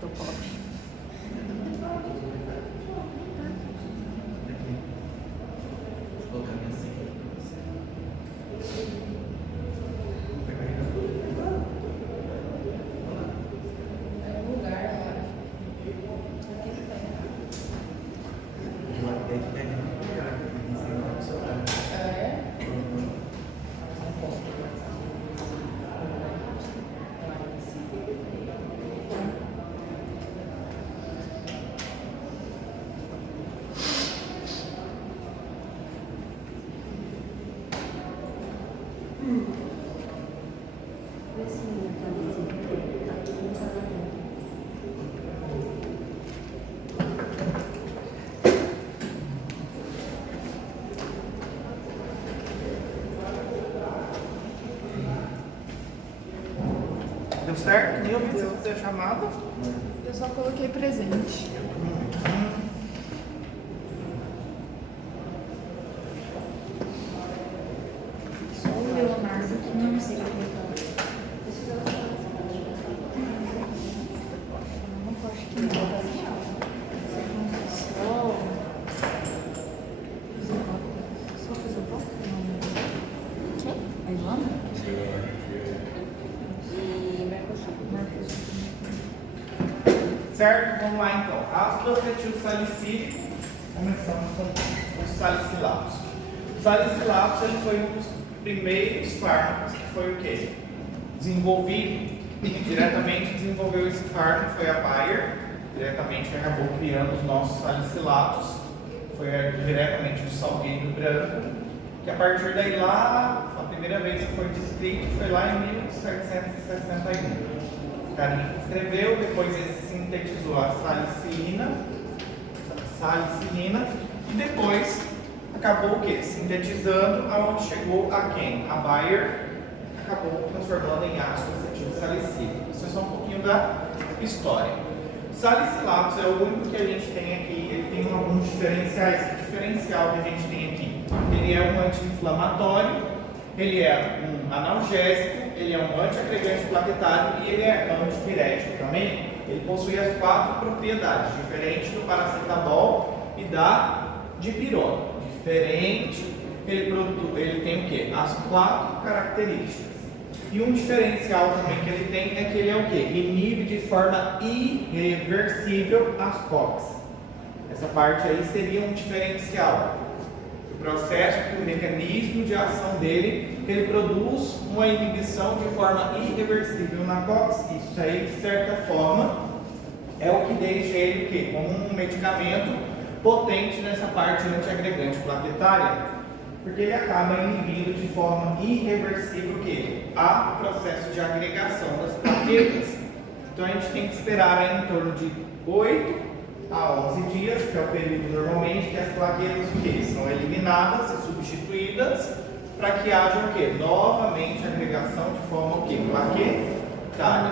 Tô pobre. Deu certo? Nem ouvi você fazer a chamada. Eu só coloquei presente. Só o Leonardo que não está. Não pode que não. Só fazer o pouco? Quem? A Ilana? Certo? Vamos lá então. Ácido acetil salicílico. Começamos com os salicilatos. O salicilatos ele foi um dos primeiros fármacos que foi o quê? Desenvolvido. Diretamente desenvolveu esse fármaco foi a Bayer. Diretamente acabou criando os nossos salicilatos. Foi diretamente do salgueiro branco. Que a partir daí lá, a primeira vez que foi descrito foi lá em 1761. O cara escreveu, depois ele sintetizou a salicilina e depois acabou o quê? Sintetizando aonde chegou a quem? A Bayer acabou transformando em ácido acetil salicílico. Isso é só um pouquinho da história. Salicilatos é o único que a gente tem aqui, ele tem alguns diferenciais. O diferencial que a gente tem aqui, ele é um anti-inflamatório, ele é um analgésico, ele é um antiagregante plaquetário e ele é antipirético também. Ele possui as 4 propriedades, diferente do paracetamol e da dipirona. Diferente, ele tem o quê? As 4 características. E um diferencial também que ele tem é que ele é o quê? Inibe de forma irreversível as COX. Essa parte aí seria um diferencial. O processo, o mecanismo de ação dele, ele produz uma inibição de forma irreversível na COX. Isso aí, de certa forma, é o que deixa ele o quê? Como um medicamento potente nessa parte antiagregante plaquetária, porque ele acaba inibindo de forma irreversível o quê? A processo de agregação das plaquetas. Então a gente tem que esperar aí em torno de 8 a 11 dias, que é o período normalmente que as plaquetas o quê? São eliminadas e substituídas para que haja o quê? Novamente agregação de forma o quê? Plaquetária.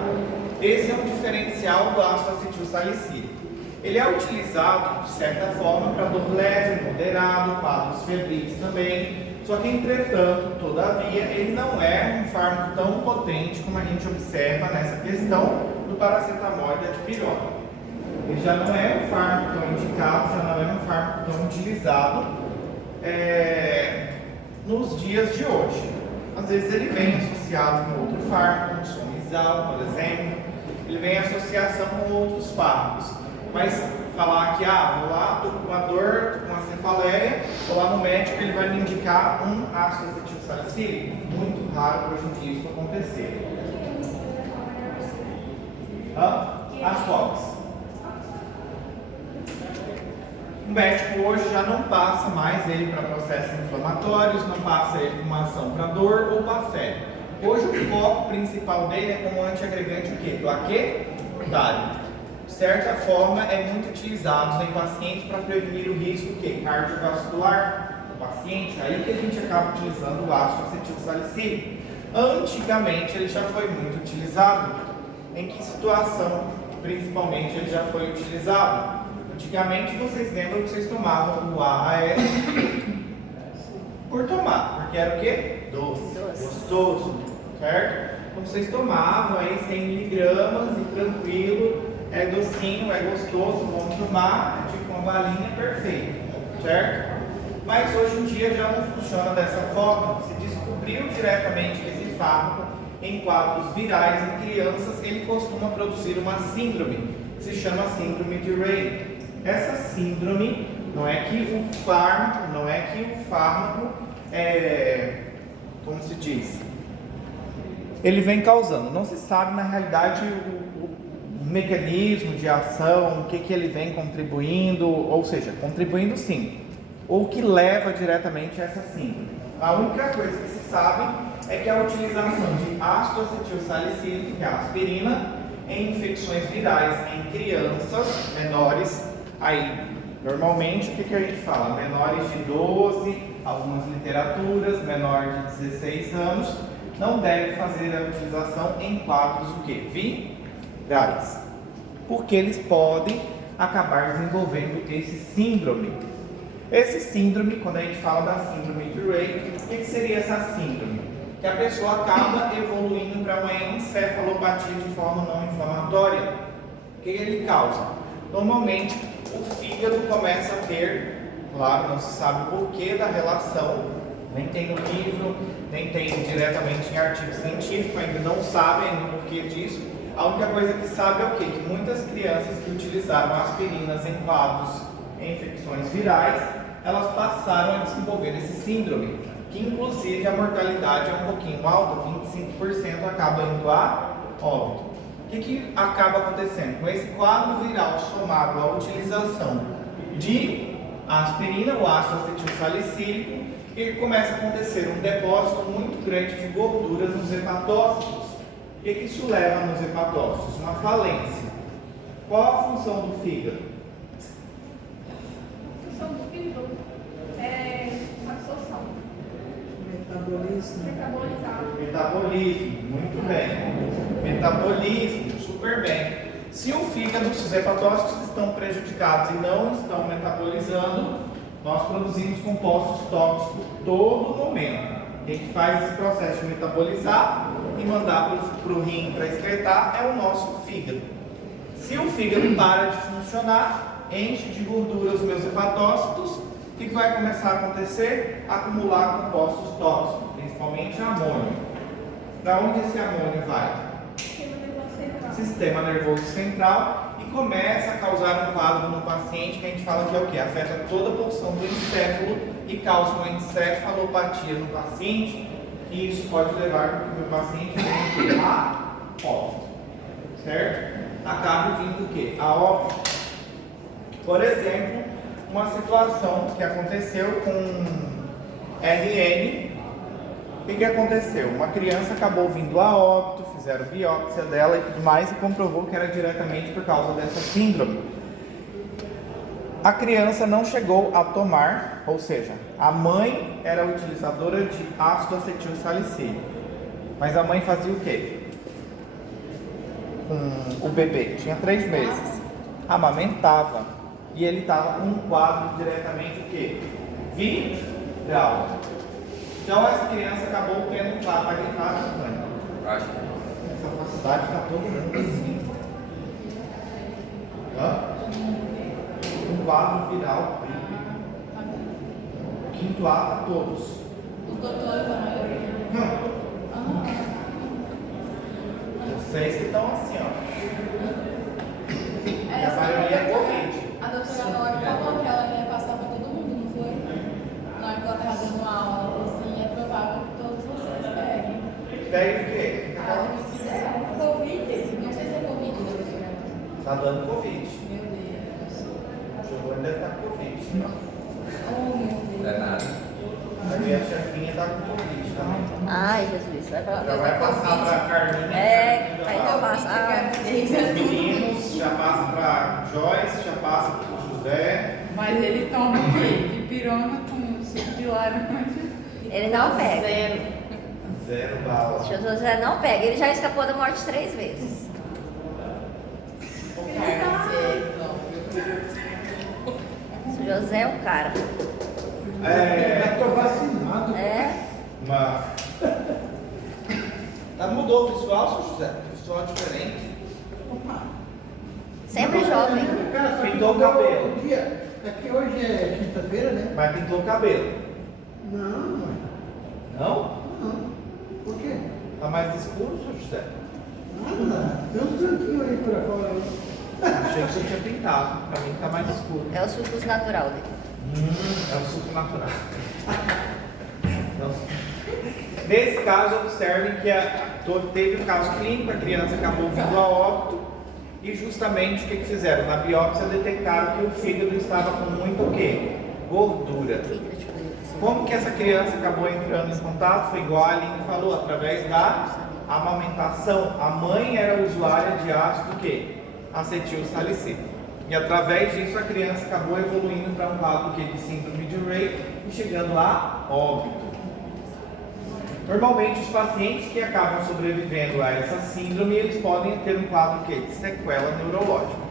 Esse é um diferencial do ácido acetil salicílico. Ele é utilizado, de certa forma, para dor leve, moderado, quadros febris também. Só que, entretanto, todavia, ele não é um fármaco tão potente como a gente observa nessa questão do paracetamol e da dipirona. Ele já não é um fármaco tão indicado, já não é um fármaco tão utilizado nos dias de hoje. Às vezes ele vem associado com outro fármaco, como somizal, por exemplo. Ele vem em associação com outros fármacos. Mas falar que, vou lá, estou com uma dor, com uma cefaleia, vou lá no médico, ele vai me indicar um ácido acetil salicílico. Muito raro hoje em dia isso acontecer. As COX. O médico hoje já não passa mais ele para processos inflamatórios, não passa ele com uma ação para dor ou para febre. Hoje o foco principal dele é como antiagregante o quê? Plaquetário. De certa forma, é muito utilizado em pacientes para prevenir o risco cardiovascular do paciente. Aí que a gente acaba utilizando o ácido acetil salicílico. Antigamente ele já foi muito utilizado. Em que situação, principalmente, ele já foi utilizado? Antigamente vocês lembram que vocês tomavam o AAS porque era o quê? Doce. Doce. Gostoso, certo? Então vocês tomavam aí 100 miligramas e tranquilo, é docinho, é gostoso, vamos tomar, é tipo uma balinha perfeita, certo? Mas hoje em dia já não funciona dessa forma. Se descobriu diretamente que esse fármaco em quadros virais em crianças, ele costuma produzir uma síndrome, que se chama síndrome de Raynaud. Essa síndrome não é que o fármaco como se diz, ele vem causando. Não se sabe na realidade o mecanismo de ação, o que ele vem contribuindo, ou seja, contribuindo sim, ou que leva diretamente a essa síndrome. A única coisa que se sabe é que a utilização de ácido acetilsalicílico, que é a aspirina, em infecções virais em crianças menores, aí normalmente o que a gente fala? Menores de 12, algumas literaturas, menor de 16 anos, não deve fazer a utilização em quadros o quê? Virais, porque eles podem acabar desenvolvendo esse síndrome. Esse síndrome, quando a gente fala da síndrome de Raynaud, o que seria essa síndrome? Que a pessoa acaba evoluindo para uma encefalopatia de forma não inflamatória. O que ele causa? Normalmente o fígado começa a ter, claro, não se sabe o porquê da relação, nem tem no livro, nem tem diretamente em artigo científico, ainda não sabem ainda o porquê disso. A única coisa que sabe é o quê? Que muitas crianças que utilizaram aspirinas em quadros em infecções virais, elas passaram a desenvolver esse síndrome, que inclusive a mortalidade é um pouquinho alta, 25% acaba indo a óbito. O que acaba acontecendo? Com esse quadro viral somado à utilização de aspirina, o ácido acetilsalicílico, ele começa a acontecer um depósito muito grande de gorduras nos hepatócitos. O que isso leva nos hepatócitos? Uma falência. Qual a função do fígado? A função do fígado é absorção. Metabolismo. Metabolizar. Metabolismo, muito bem. Metabolismo, super bem. Se o fígado, se os hepatócitos estão prejudicados e não estão metabolizando, nós produzimos compostos tóxicos todo momento. Quem faz esse processo de metabolizar e mandar para o rim para excretar é o nosso fígado. Se o fígado para de funcionar, enche de gordura os meus hepatócitos, o que vai começar a acontecer? Acumular compostos tóxicos, principalmente amônio. Para onde esse amônio vai? Sistema nervoso central, e começa a causar um quadro no paciente que a gente fala que é o que? Afeta toda a porção do encéfalo e causa uma encefalopatia no paciente, e isso pode levar para que o paciente venha a óbito, certo? Acabe vindo o que? A óbito. Por exemplo, uma situação que aconteceu com RN. O que aconteceu? Uma criança acabou vindo a óbito, fizeram biópsia dela e tudo mais e comprovou que era diretamente por causa dessa síndrome. A criança não chegou a tomar, ou seja, a mãe era utilizadora de ácido acetilsalicílico. Mas a mãe fazia o quê? Com o bebê, tinha 3 meses, amamentava, e ele estava com um quadro diretamente o quê? Viral. Então essa criança acabou tendo um quadro, vai gritar, Acho. essa faculdade está todo mundo assim. Um quadro viral, quinto A para todos. Os doutores, a maioria. Vocês que estão assim, ó. E a maioria é Covid. A doutora Nora falou que ela ia passar para todo mundo, não foi? Na hora que ela estava dando uma aula, assim, é provável que todos vocês peguem. Pega o quê? Covid? Não sei se é Covid, doutora. Está dando Covid. Meu Deus. O Giovanni deve estar com Covid. Oh, meu Deus. Não é nada. A minha chefinha está com Covid também. Ai, Jesus, vai pra Já vai passar para a Carminha. É, já aí passa eu passo. para os meninos, já passa para Joyce, já passa para o José. Mas ele toma o quê? De pirona com suco de laranja. Ele não pega. Zero bala. O José não pega. Ele já escapou da morte 3 vezes. O José é um cara. É, Estou vacinado. É? mudou o visual, seu José? Visual diferente. Opa. Sempre jovem. Cara, só que Pintou o mudou cabelo. o dia. É que hoje é quinta-feira, né? Mas pintou o cabelo. Não, mãe. Não? Não. Por quê? Tá mais escuro, seu José? Nada. Tem uns tranquinhos aí por fora. Achei que você tinha pintado. Pra mim tá mais escuro. É o sucos natural dele. É o suco natural. Então, nesse caso, observem que teve um caso clínico, a criança acabou vindo a óbito e justamente o que fizeram? Na biópsia detectaram que o fígado estava com muito o quê? Gordura. Como que essa criança acabou entrando em contato? Foi igual a Aline falou, através da amamentação. A mãe era usuária de ácido quê? Acetil salicílico. E através disso a criança acabou evoluindo para um quadro de síndrome de Rey e chegando a óbito. Normalmente os pacientes que acabam sobrevivendo a essa síndrome, eles podem ter um quadro de sequela neurológica.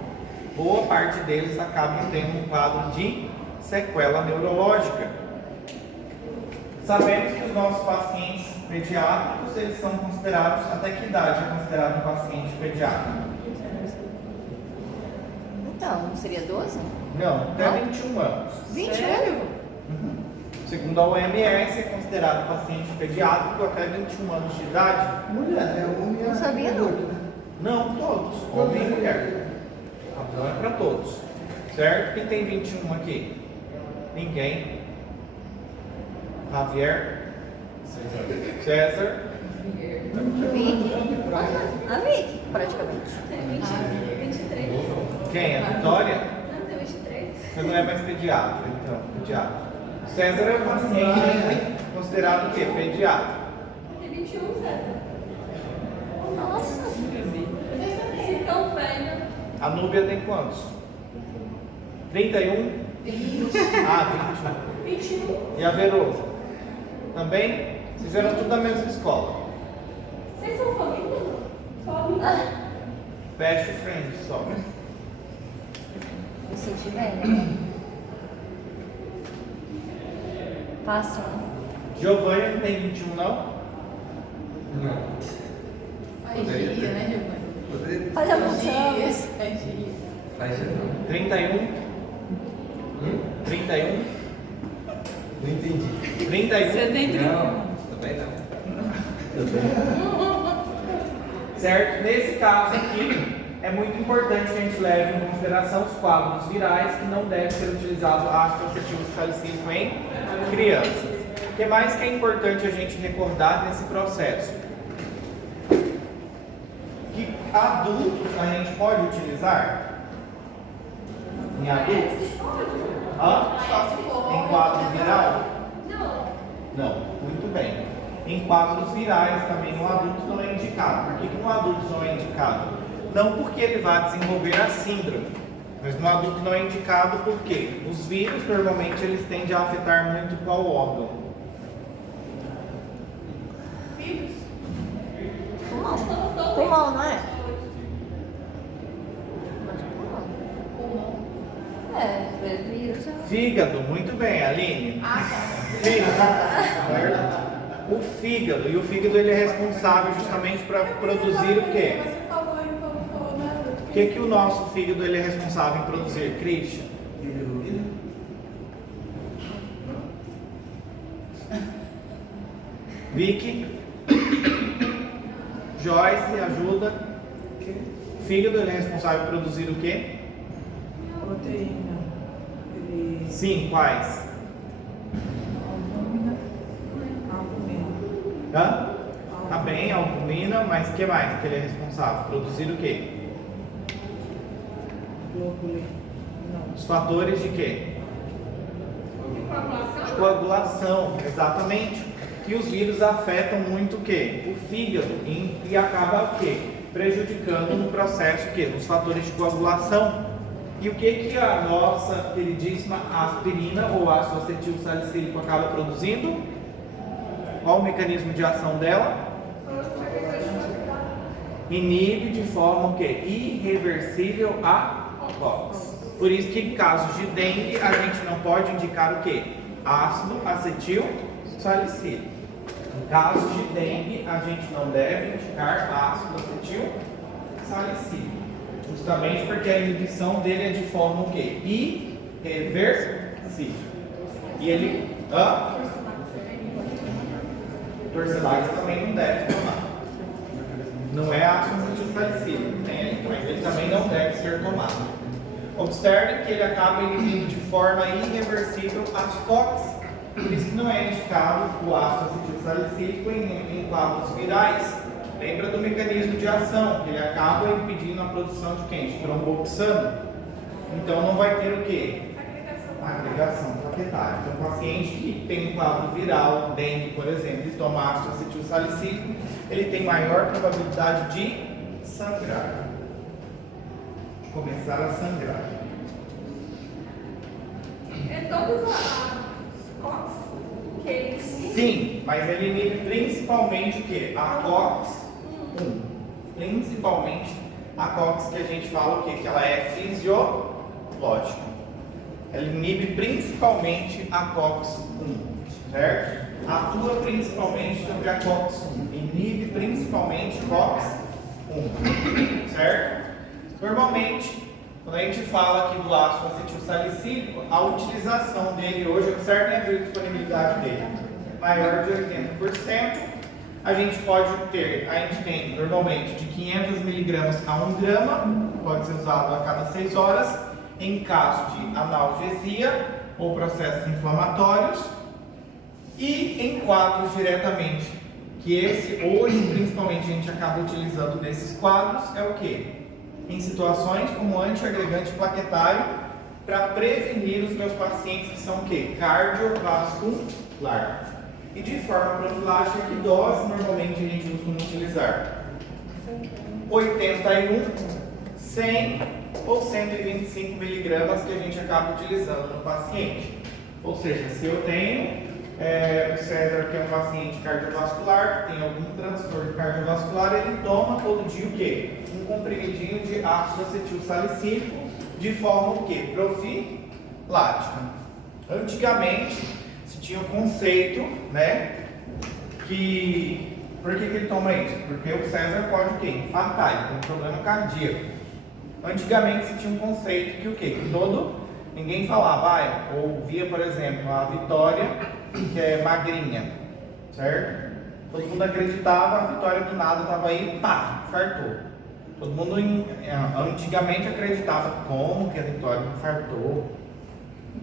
Boa parte deles acabam tendo um quadro de sequela neurológica. Sabemos que os nossos pacientes pediátricos, eles são considerados, até que idade é considerado um paciente pediátrico? Então, não seria 12? Não, até Não? 21 anos. 21? Segundo a OMS, é considerado paciente pediátrico até 21 anos de idade. Mulher, né? Homem Não sabia, não. né? Não, todos, homem e mulher. Não é para todos, certo? Quem tem 21 aqui? Ninguém. Javier? César? Vicky? A Vicky, praticamente. 23. Quem? A Vitória? Não, tem 23. Você não é mais pediatra, então, pediatra. César é um paciente considerado o quê? Pediatra. Tem 21, César. Nossa. Se tão velho. A Núbia tem quantos? 31? 20. Ah, 21. 21. E a Verô? Também? Vocês eram tudo da mesma escola. Vocês são família? Família. Best friends só. Me senti bem, né? Fácil, né? Giovanni não tem 21 não? Não. Aí dia, né, Giovanni? Poderia. Faz alguns anos. Dias. É dia. Faz já não. 31? 31? Não entendi. 31? Você tem 30. Não, também não. Certo? Nesse caso aqui, é muito importante que a gente leve em consideração os quadros virais que não deve ser utilizado ácido acetil salicílico em crianças. O que mais que é importante a gente recordar nesse processo? Que adultos a gente pode utilizar? Em adultos? Hã? Só se for. Em quadro viral? Não. Não, muito bem. Em quadros virais também no adulto não é indicado. Por que no adulto não é indicado? Não porque ele vai desenvolver a síndrome, mas no adulto não é indicado porque os vírus normalmente eles tendem a afetar muito qual órgão? Filhos. Pulmão. Pulmão, não é? Pulmão. É, vírus. Fígado, muito bem, Aline. Ah, tá. Fígado. O fígado, e o fígado ele é responsável justamente para produzir o quê? Você falou aí, falou, né? O que o nosso fígado ele é responsável em produzir, Christian? Vicky? Joyce, ajuda. O fígado ele é responsável por produzir o quê? Proteína. Ele. Sim, quais? Albumina. Albumina. Hã? Tá bem, albumina, mas o que mais que ele é responsável? Produzir o quê? Glóbulo. Não. Os fatores de quê? De coagulação, exatamente. E os vírus afetam muito o quê? O fígado e acaba o quê? Prejudicando no processo o quê? Nos fatores de coagulação. E o que a nossa queridíssima aspirina ou ácido acetil salicílico acaba produzindo? Qual o mecanismo de ação dela? Inibe de forma o quê? Irreversível a COX. Por isso que em casos de dengue a gente não pode indicar o quê? Ácido acetil salicílico. Em casos de dengue, a gente não deve indicar ácido acetil salicílico, justamente porque a inibição dele é de forma o quê? Irreversível. E ele, Torcilax também não deve tomar. Não é ácido acetil salicílico, mas ele também não deve ser tomado. Observe que ele acaba inibindo de forma irreversível as COX. Por isso que não é indicado o ácido acetil salicílico em quadros virais. Lembra do mecanismo de ação, que ele acaba impedindo a produção de quem? De tromboxano. Então não vai ter o quê? Agregação plaquetária. Então, o paciente que tem um quadro viral, dengue, por exemplo, e toma ácido acetil salicílico, ele tem maior probabilidade de sangrar. De começar a sangrar. É todas as COX que ele Sim, mas ele inibe principalmente o quê? A COX-1. Principalmente a COX que a gente fala o quê? Que ela é fisiológica. Ela inibe principalmente a COX-1, certo? Atua principalmente sobre a COX-1. Inibe principalmente COX-1, certo? Normalmente, quando a gente fala aqui do ácido acetil salicílico, a utilização dele hoje, observem a biodisponibilidade dele, maior de 80%. A gente tem normalmente de 500 mg a 1 grama, pode ser usado a cada 6 horas, em caso de analgesia ou processos inflamatórios, e em quadros diretamente, que esse hoje principalmente a gente acaba utilizando nesses quadros, é o que? Em situações como antiagregante plaquetário, para prevenir os meus pacientes que são o que? Cardiovascular. E de forma profilática, que dose normalmente a gente costuma utilizar? 81, 100 ou 125 miligramas que a gente acaba utilizando no paciente. Ou seja, se eu tenho o César, que é um paciente cardiovascular, que tem algum transtorno cardiovascular, ele toma todo dia o quê? Um comprimidinho de ácido acetil salicílico de forma o quê? Profilática. Antigamente se tinha o conceito, né, que por que ele toma isso? Porque o César pode o quê? Infartar, ele tem um problema cardíaco. Antigamente se tinha um conceito que o quê? Que ninguém falava, ou via, por exemplo, a Vitória, que é magrinha, certo? Todo mundo acreditava, a Vitória do nada estava aí, pá, infartou. Todo mundo antigamente acreditava, como que a Vitória infartou?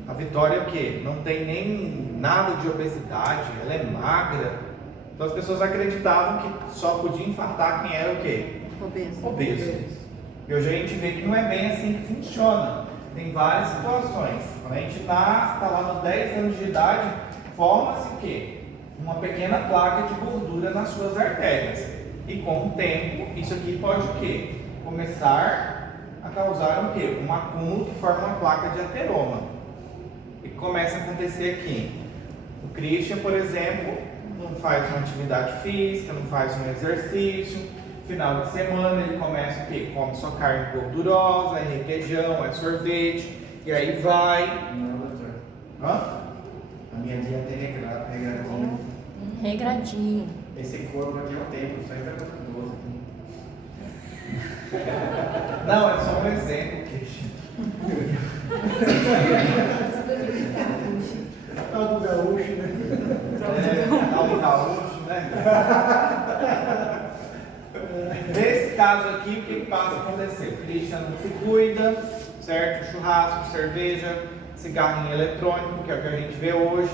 A Vitória o quê? Não tem nem nada de obesidade, ela é magra. Então as pessoas acreditavam que só podia infartar quem era o quê? Obeso. E hoje a gente vê que não é bem assim que funciona. Tem várias situações. Quando a gente nasce, está lá nos 10 anos de idade, forma-se o quê? Uma pequena placa de gordura nas suas artérias. E com o tempo, isso aqui pode o quê? Começar a causar o quê? Um acúmulo que forma uma placa de ateroma. E começa a acontecer aqui. O Christian, por exemplo, não faz uma atividade física, não faz um exercício. Final de semana ele começa o quê? Come só carne gordurosa, é requeijão, é sorvete, e aí vai. Não, doutor. Hã? A minha dieta é regradinha. Regradinho. Esse corpo aqui é o tempo, só entra com 12. Não, é só um exemplo, Christian. Tal do gaúcho, né? Tal do gaúcho, né? Nesse caso aqui, o que passa a acontecer? O Christian não se cuida, certo? Churrasco, cerveja, cigarrinho eletrônico, que é o que a gente vê hoje.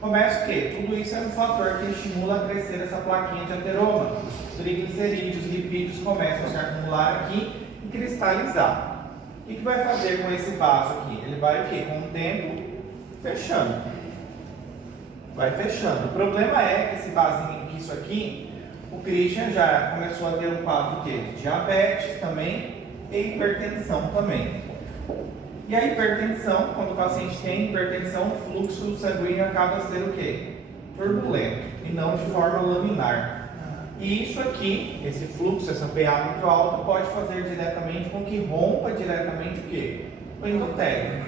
Começa o quê? Tudo isso é um fator que estimula a crescer essa plaquinha de ateroma. Os triglicerídeos, lipídios começam a se acumular aqui e cristalizar. O que vai fazer com esse vaso aqui? Ele vai o quê? Com o tempo, fechando. Vai fechando. O problema é que esse vasinho, que isso aqui, o Christian já começou a ter um quadro de diabetes também e hipertensão também. E a hipertensão, quando o paciente tem hipertensão, o fluxo sanguíneo acaba sendo o quê? Turbulento e não de forma laminar. E isso aqui, esse fluxo, essa PA muito alta, pode fazer diretamente com que rompa diretamente o quê? O endotélio.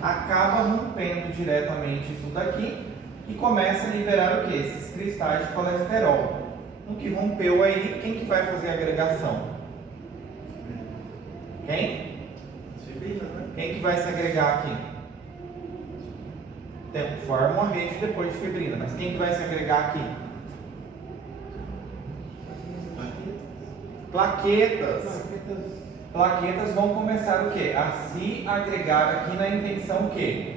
Acaba rompendo diretamente isso daqui e começa a liberar o que? Esses cristais de colesterol. No que rompeu aí, quem que vai fazer a agregação? Quem? Fibrina, né? Quem que vai se agregar aqui? Forma uma rede depois de fibrina, mas quem que vai se agregar aqui? Plaquetas. Plaquetas vão começar o quê? A se agregar aqui na intenção o quê?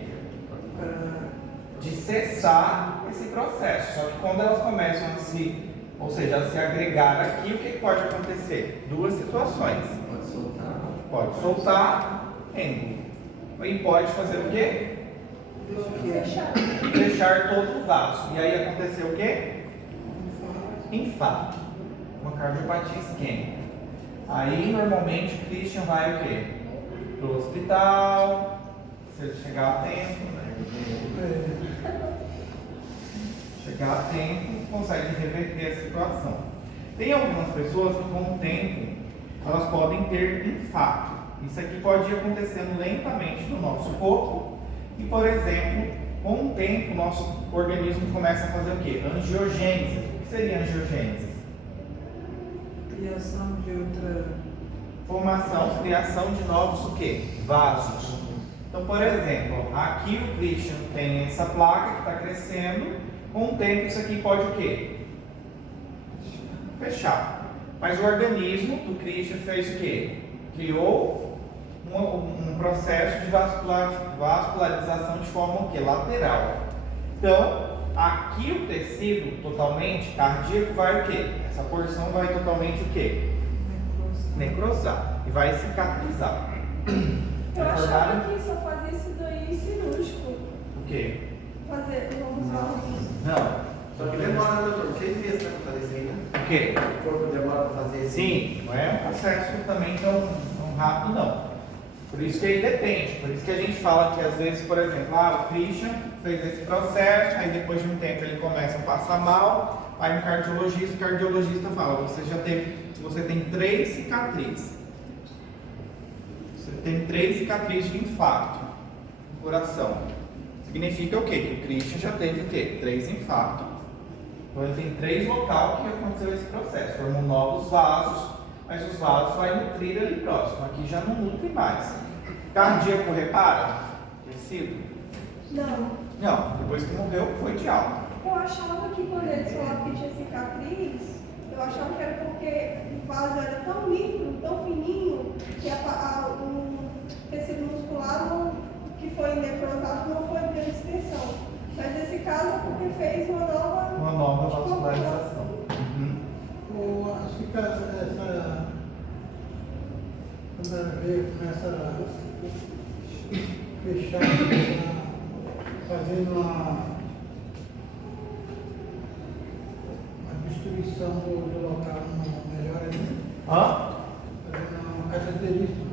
De cessar esse processo. Só que quando elas começam a se, ou seja, a se agregar aqui, o que pode acontecer? Duas situações. Pode soltar. Pode soltar, e pode fazer o quê? Fechar todo o vaso. E aí aconteceu o quê? Infarto. Uma cardiopatia isquêmica. Aí normalmente o Christian vai o quê? Pro hospital, se ele chegar a tempo, chegar a tempo, consegue reverter a situação. Tem algumas pessoas que com o tempo elas podem ter infarto. Isso aqui pode ir acontecendo lentamente no nosso corpo e, por exemplo, com o tempo o nosso organismo começa a fazer o quê? Angiogênese. O que seria angiogênese? Criação de outra. Formação, criação de novos o quê? Vasos. Então, por exemplo, aqui o Christian tem essa placa que está crescendo. Com o tempo isso aqui pode o quê? Fechar. Mas o organismo do Christian fez o quê? Criou um processo de vascularização de forma o quê? Lateral. Então, aqui o tecido totalmente cardíaco vai o quê? Essa porção vai totalmente o quê? Necrosar. E vai cicatrizar. Eu achava que só fazia isso daí cirúrgico. O quê? Fazer novos vasos. Não. Só que demora, doutor, 6 meses para fazer isso aí, né? O quê? O corpo demora para fazer isso. Sim, não é um processo também tão rápido, não. Por isso que aí depende. Por isso que a gente fala que às vezes, por exemplo, o Christian fez esse processo, aí depois de um tempo ele começa a passar mal, vai no cardiologista, o cardiologista fala, você tem 3 cicatrizes. Você tem 3 cicatrizes de infarto no coração. Significa o quê? Que o Christian já teve o quê? 3 infartos. Então ele tem 3 locais que aconteceu esse processo. Formam novos vasos, mas os vasos vai nutrir ali próximo. Aqui já não nutre mais. Cardíaco repara? Tecido? Não. Não, depois que morreu foi de alta. Eu achava que quando eles falavam que tinha cicatriz, eu achava que era porque o vaso era tão micro, tão fininho, que o tecido muscular que foi necrosado não foi grande extensão. Mas nesse caso é porque fez uma nova vascularização. Ou fica essa. Quando ela veio, começa a fechar, fazendo uma destruição do local melhor ainda. Fazendo um cateterismo.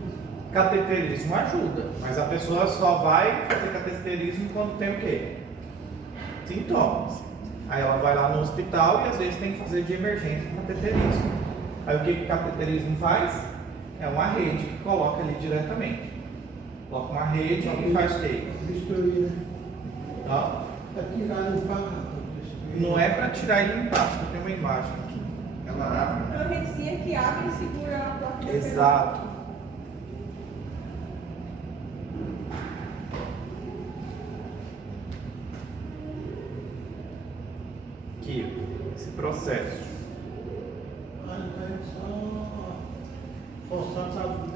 Cateterismo ajuda, mas a pessoa só vai fazer cateterismo quando tem o quê? Sintomas. Aí ela vai lá no hospital e às vezes tem que fazer de emergência cateterismo. Aí o que o cateterismo faz? É uma rede que coloca ali diretamente. Coloca uma rede e faz o quê? Destruir, né? Tá? Para tirar, limpar. Não é para tirar e limpar, porque tem uma imagem aqui. Ela abre. uma redezinha que abre e segura a placa. Exato. Aqui, esse processo.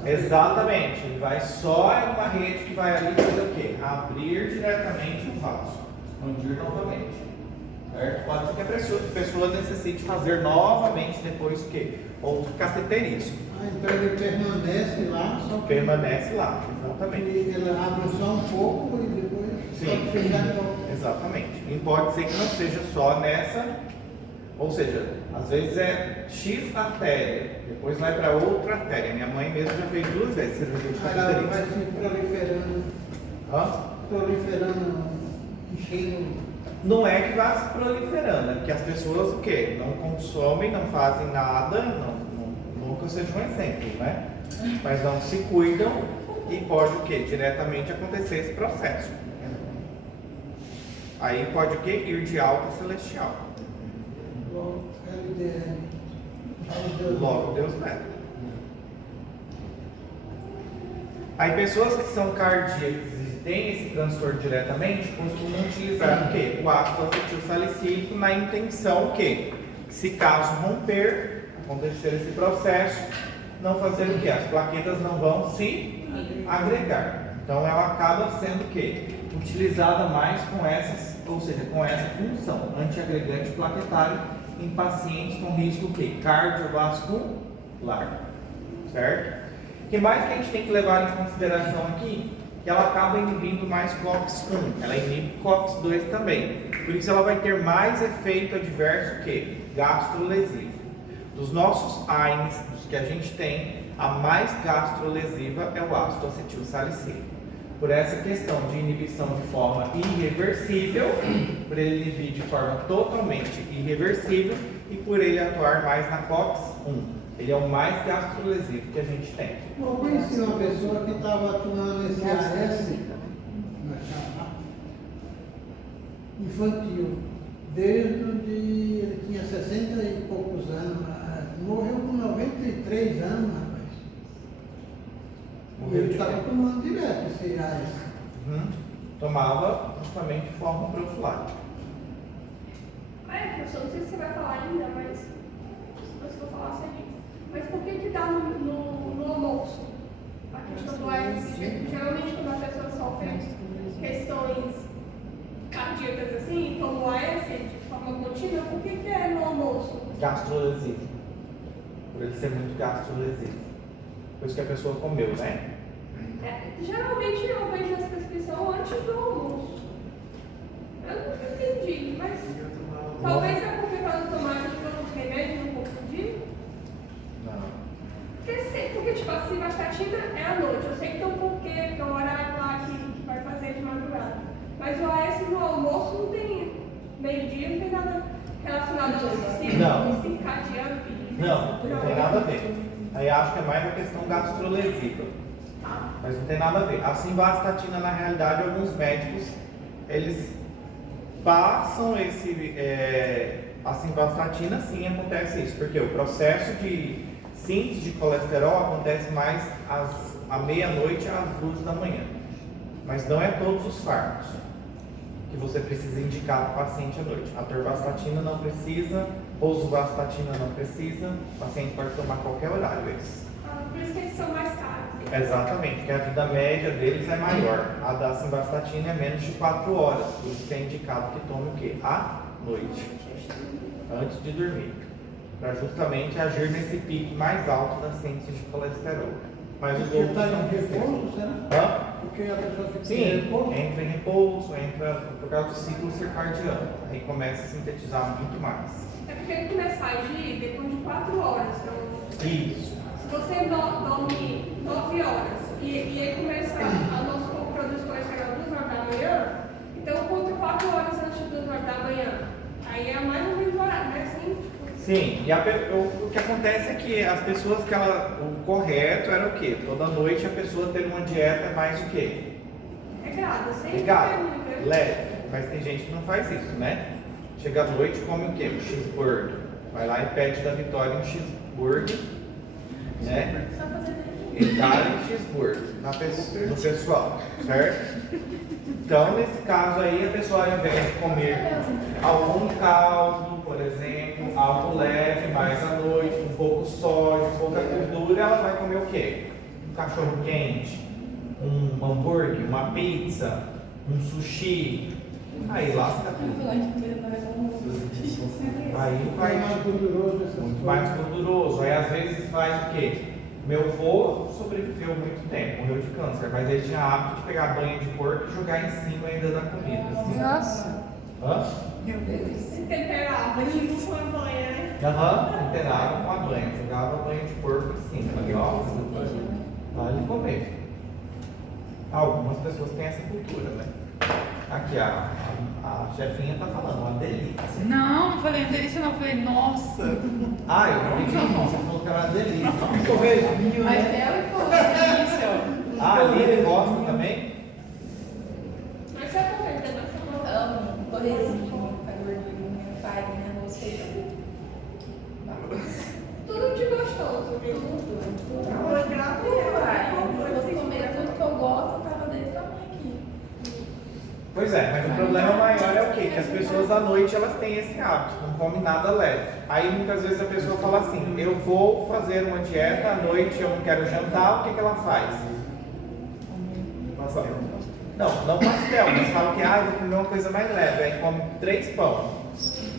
Exatamente, ele vai só em uma rede que vai ali fazer o quê? Abrir diretamente o vaso, expandir novamente. Certo? Pode ser que a pessoa necessite fazer novamente depois o quê? Outro cateterismo. Então ele permanece lá, só que Permanece lá, exatamente. ele abre só um pouco e depois Sim. pode fechar de novo. Exatamente. E pode ser que não seja só nessa, ou seja, às vezes é X artéria, depois vai para outra artéria. Minha mãe mesmo já fez 2 vezes cirurgia de Ela vai cateterismo. se proliferando, enchendo. Não é que vá se proliferando, é que as pessoas o quê? Não consomem, não fazem nada, nunca seja um exemplo, né? Mas não se cuidam e pode o quê? Diretamente acontecer esse processo. Aí pode o quê? Ir de alta celestial. Logo, LDL. Deus. Logo Deus leva. Aí pessoas que são cardíacas e têm esse transtorno diretamente costumam utilizar o quê? O ácido acetil salicílico na intenção o quê? Se caso romper, acontecer esse processo, não fazer o quê? As plaquetas não vão se agregar. Então ela acaba sendo o quê? Utilizada mais com essas, ou seja, com essa função antiagregante plaquetário em pacientes com risco o quê? Cardiovascular. Certo? O que mais que a gente tem que levar em consideração aqui? Que ela acaba inibindo mais COX-1, ela inibe COX-2 também. Por isso ela vai ter mais efeito adverso que gastrolesivo. Dos nossos AINES, dos que a gente tem, a mais gastrolesiva é o ácido acetil salicílico. Por essa questão de inibição de forma irreversível, por ele inibir de forma totalmente irreversível e por ele atuar mais na COX-1. Ele é o mais gastrolesivo que a gente tem. Eu conheci uma pessoa que estava tomando esse AS infantil, desde onde ele tinha 60 e poucos anos, morreu com 93 anos, rapaz. E ele estava tomando direto esse AS. Tomava justamente de forma profilática. Professor, não sei se você vai falar ainda, mas se eu falar, você diz. Mas por que dá no almoço? A questão do AS, geralmente quando a pessoa sofre questões cardíacas assim, como o AS de forma contínua, por que é no almoço? Gastrolesivo. Por ele ser muito gastrolesivo. Por isso que a pessoa comeu, né? Geralmente eu vejo essa prescrição antes do almoço. Eu nunca entendi, mas talvez é porque para não tomar outros remédios não confundir. Não. Porque tipo, a simvastatina é à noite. Eu sei que tem um porquê, que é o horário lá que vai fazer de madrugada. Mas o AS no almoço não tem meio-dia, não tem nada relacionado ao sistema circadiano. Não tem nada a ver. Aí acho que é mais a questão gastrolesiva. Mas não tem nada a ver. A simvastatina, na realidade, alguns médicos, eles passam a simvastatina, sim, acontece isso. Porque o processo de síntese de colesterol acontece mais à meia-noite às 2 da manhã. Mas não é todos os fármacos que você precisa indicar para o paciente à noite. A atorvastatina não precisa, rosuvastatina não precisa, o paciente pode tomar qualquer horário esses. Por isso que eles são mais caros. Exatamente, porque a vida média deles é maior. A da simvastatina é menos de 4 horas, por isso que é indicado que tome o quê? À noite, antes de dormir, para justamente agir nesse pico mais alto da síntese de colesterol. Mas os Porque outros está não em precisam. repouso, será? Hã? Porque a pessoa fica em Sim, repouso. entra em repouso, entra por causa do ciclo circadiano. Aí começa a sintetizar muito mais. É porque ele começa a agir depois de 4 horas. Então, Isso. se você dorme 9 horas e aí começa a nosso corpo produzir colesterol 2 horas da manhã, então conta 4 horas antes de 2 horas da manhã. Aí é mais ou menos horário, né? Assim, tipo, Sim, e o que acontece é que as pessoas o correto era o quê? Toda noite a pessoa ter uma dieta mais o quê? regrada, sempre. Ligado, né? leve, mas tem gente que não faz isso, né? Chega à noite e come o quê? Um cheeseburger. Vai lá e pede da Vitória um cheeseburger, né? Só fazer E dá cheeseburger no pessoal, certo? Então, nesse caso aí, a pessoa ao invés de comer algum caldo, por exemplo, algo leve, mais à noite, um pouco sódio, pouca gordura, ela vai comer o quê? Um cachorro quente, um hambúrguer, uma pizza, um sushi. Aí lasca tudo. Aí É mais faz gorduroso essas muito coisas. mais gorduroso. Aí às vezes faz o quê? Meu avô sobreviveu muito tempo, morreu de câncer, mas ele tinha hábito de pegar banha de porco e jogar em cima ainda da comida. Assim. Nossa. Hã? Se temperava, tipo com a banha, né? Temperava com a banha, jogava a banha de porco em cima. Ali, ó, pra ele comer. Algumas pessoas têm essa cultura, né? Aqui, a chefinha tá falando, uma delícia. Não, não falei delícia, não. Falei, nossa. Ah, eu não entendi, você falou que era uma delícia. Um torresminho, Mas né? ela falou delícia, Ah, ali ele gosta também? Mas você aproveita, né? Amo. torresminho, a gordurinha, farinha, arroz, feijão. Tudo de gostoso, viu? Tudo. Grave Eu fosse comer tudo que eu gosto, tava desse tamanho aqui. Pois é, mas o problema maior é o quê? Que as pessoas à noite elas têm esse hábito, não comem nada leve. Aí muitas vezes a pessoa fala assim, eu vou fazer uma dieta, à noite eu não quero jantar, o que ela faz? Pastel. Não pastel, mas fala que vou comer uma coisa mais leve, aí come 3 pão.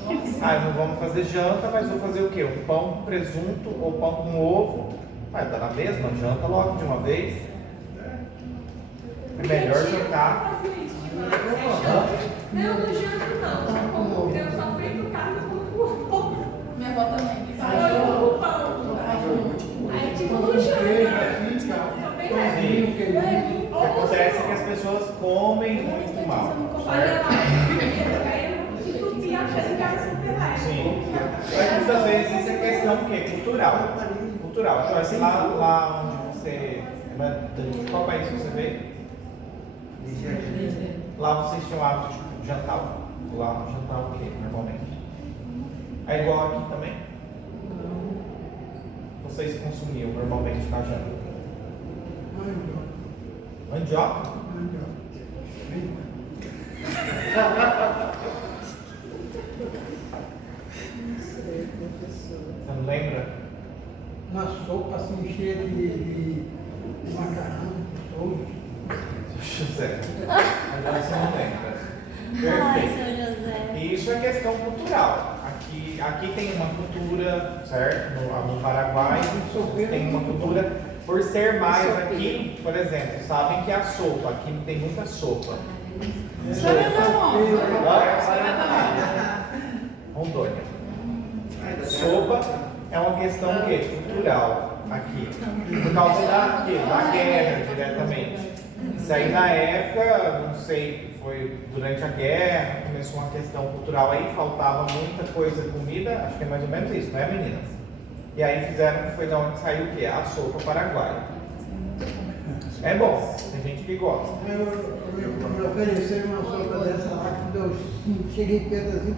Não vamos fazer janta, mas vou fazer o quê? Um pão com presunto ou pão com ovo. Vai dar na mesma, janta logo de uma vez. É melhor jantar. Não, não janto não. Eu só frito carne com ovo. Minha avó também. Eu pão. Aí tipo no janto. Sim. O que acontece é que as pessoas comem muito mal. Olha lá, se tu me achar em casa super leve. Sim. Mas muitas vezes isso é questão o quê? Cultural. Cultural. Joyce, lá onde você. De qual país você veio? Lá vocês tinham o hábito de jantar. Lá jantar o quê, normalmente? É igual aqui também? Vocês consumiam normalmente na janta? Mandioca? Você não lembra? Uma sopa assim cheia de macarrão, gostoso. José. Agora você não lembra. Ai, Perfeito. seu José. E isso é questão cultural. Aqui tem uma cultura, certo? No Paraguai tem uma cultura. Por ser mais aqui, por exemplo, sabem que a sopa, aqui tem muita sopa. Rondônia. Sopa é uma questão o quê? Cultural aqui. Por causa da guerra diretamente. Isso aí na época, não sei, foi durante a guerra, começou uma questão cultural aí, faltava muita coisa, comida, acho que é mais ou menos isso, não é, meninas? E aí fizeram, foi da onde saiu o quê? A sopa paraguaia. É bom, tem gente que gosta. Me ofereceram uma sopa dessa lá, quando eu cheguei perto assim,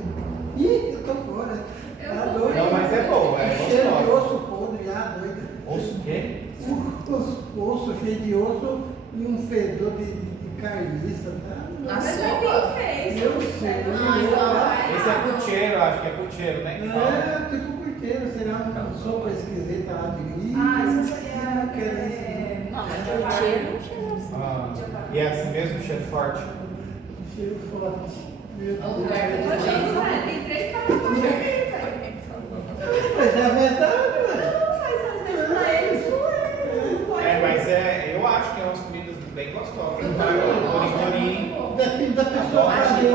eu tô fora. Tá doido. Não, mas é boa, é Cheiro de gostosa. osso podre, doido. Osso o quê? Osso cheio de osso e um fedor de carniça, tá? Na Mas é sopa? quem fez. Eu sei, Esse é pucheiro, acho que é pucheiro, né? que fala. É, tipo porteiro, será uma sopa esquisita lá de milho. Isso seria. Não quero isso. Não, mas o cheiro não chega assim. E é assim mesmo, cheiro forte? Cheiro forte. Meu O Deus. lugar do Gente, gente. tem 3 caras velho. Mas é verdade, velho. Não, mas às vezes pra eles não é. Mas eu acho que é umas comidas bem gostosas. Corim. Depende da pessoa fazer.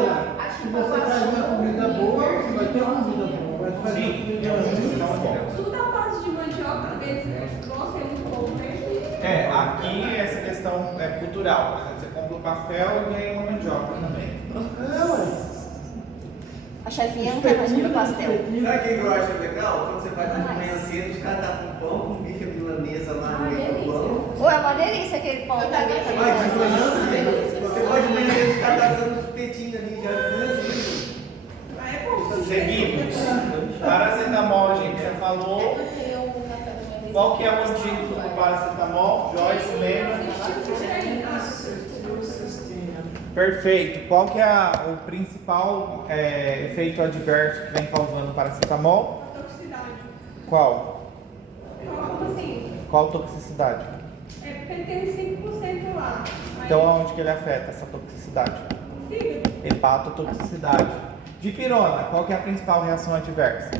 Se você faz uma comida boa, você vai ter uma comida boa. Mas faz uma Sim, comida é uma ruim. questão boa. Tudo à base de mandioca, eles gostam muito bom, né? Aqui essa questão é cultural. Por exemplo, você compra um pastel e ganha uma mandioca também. A chefinha não quer mais comer pastel. Sabe o que eu acho legal? Quando você vai lá de manhã cedo, os caras tá com pão, com bife milanesa lá no meio do pão. Ou é uma delícia aquele pão Eu da também gata. Mas de manhã cedo, você pode de manhã cedo, os caras tá dando uns petinhos ali já de manhã cedo. Aí é bom. Seguimos. Paracetamol, a gente já falou. Porque o café da manhã. Qual que é o antídoto do paracetamol? Joyce, lembra? Perfeito. Qual que é o principal efeito adverso que vem causando o paracetamol? Toxicidade. Qual? Como assim? Qual toxicidade? É porque ele tem 5% lá. Aí, Então, aonde que ele afeta essa toxicidade? fígado. Hepatotoxicidade. Dipirona, qual que é a principal reação adversa?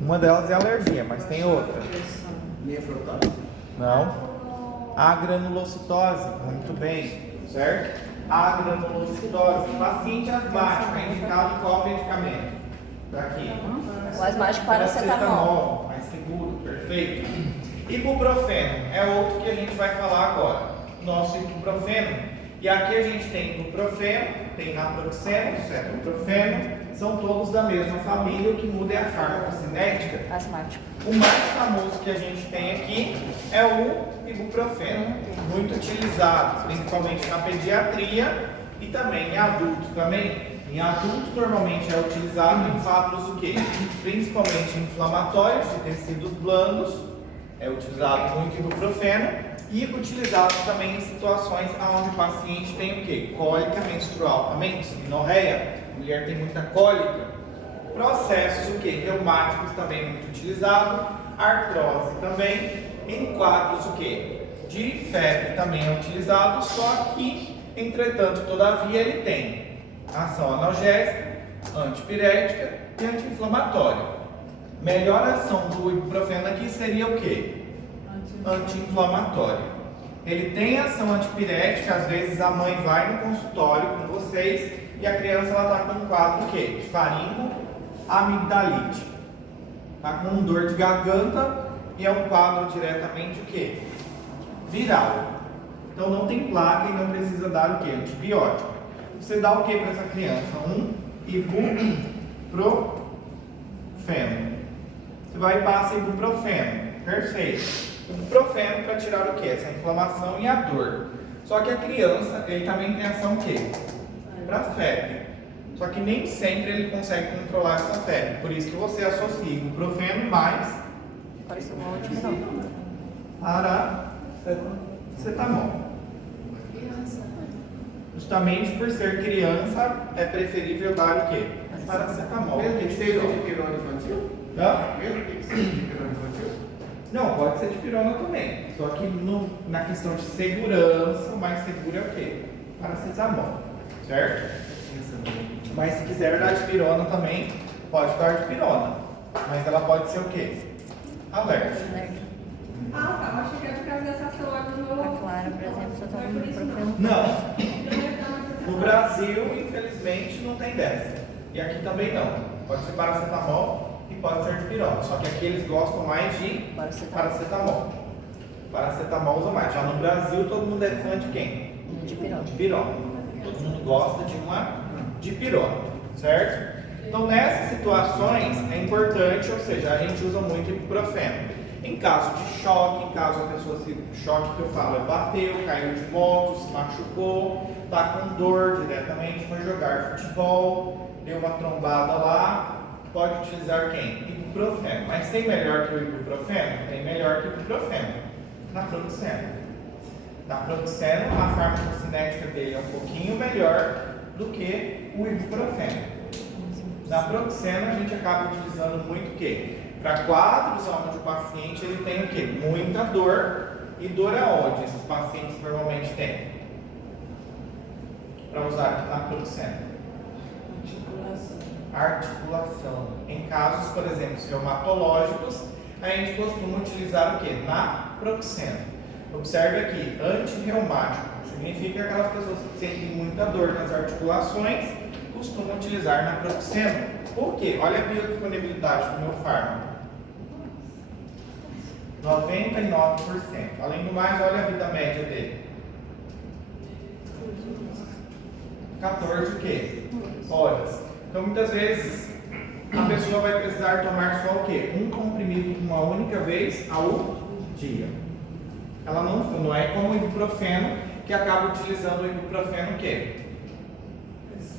Uma delas é alergia, mas tem outra. Nefrotose. Não. A granulocitose, muito bem, certo? A granulocitose, paciente asmático, é indicado qual medicamento? Daqui. O asmático paracetamol. Mais seguro, perfeito. Ibuprofeno é outro que a gente vai falar agora. Nosso ibuprofeno. E aqui a gente tem ibuprofeno, tem naproxeno, cetoprofeno, são todos da mesma família, o que muda é a farmacocinética. Asmático. O mais famoso que a gente tem aqui é o ibuprofeno, muito utilizado, principalmente na pediatria E também em adulto também. Em adulto normalmente é utilizado em quadros o quê? Principalmente inflamatórios de tecidos blandos. É utilizado muito ibuprofeno e utilizado também em situações onde o paciente tem o quê? Cólica menstrual também, dismenorreia, a mulher tem muita cólica. Processos o quê? Reumáticos também muito utilizado, artrose também, em quadros o quê? De febre também é utilizado, só que, entretanto, todavia ele tem ação analgésica, antipirética e anti-inflamatória. Melhor ação do ibuprofeno aqui seria o quê? Anti-inflamatória. Ele tem ação antipirética, às vezes a mãe vai no consultório com vocês e a criança está com um quadro o quê? De faringoamigdalite. Está com dor de garganta e é um quadro diretamente o quê? Viral. Então não tem placa e não precisa dar o quê? Antibiótico. Você dá o que para essa criança? Um ibuprofeno. Você vai e passa ibuprofeno. Perfeito. Ibuprofeno para tirar o que? Essa inflamação e a dor. Só que a criança, ele também tem ação o quê? Para febre. Só que nem sempre ele consegue controlar essa febre. Por isso que você associa ibuprofeno mais paracetamol. Justamente por ser criança, é preferível dar o quê? Paracetamol. Mesmo que seja de pirona infantil? Mesmo que seja de pirona infantil? Não, pode ser de pirona também. Só que na questão de segurança, o mais seguro é o quê? Paracetamol. Certo? Mas se quiser dar de pirona também, pode dar de pirona. Mas ela pode ser o quê? Alérgica. Ah, tá. Eu achei que era por causa dessa ação lá do meu. A Clara, por exemplo, só toma ibuprofeno. Não. No Brasil, infelizmente, não tem dessa. E aqui também não. Pode ser paracetamol e pode ser de pirona. Só que aqui eles gostam mais de paracetamol. Paracetamol usa mais. Já no Brasil, todo mundo é fã de quem? De pirona. De pirona. Todo mundo gosta de uma de pirona, certo? Então, nessas situações, é importante, ou seja, a gente usa muito ibuprofeno. Em caso de choque, em caso a pessoa se choque que eu falo, bateu, caiu de moto, se machucou, está com dor diretamente, foi jogar futebol, deu uma trombada lá, pode utilizar quem? Ibuprofeno. Mas tem melhor que o ibuprofeno? Tem melhor que o ibuprofeno. Naproxeno. Naproxeno, a farmacocinética dele é um pouquinho melhor do que o ibuprofeno. Naproxeno a gente acaba utilizando muito o quê? Para quadros onde o paciente ele tem o quê? Muita dor. E dor aonde esses pacientes normalmente têm? Para usar naproxeno. Articulação. Em casos, por exemplo, reumatológicos, a gente costuma utilizar o quê? Naproxeno. Observe aqui, antirreumático. Significa aquelas pessoas que sentem muita dor nas articulações, costumam utilizar naproxeno. Por quê? Olha a biodisponibilidade do meu fármaco. 99%. Além do mais, olha a vida média dele. 14 o quê? Horas. Então, muitas vezes, a pessoa vai precisar tomar só o quê? Um comprimido uma única vez ao dia. Ela não é como o ibuprofeno, que acaba utilizando o ibuprofeno o quê?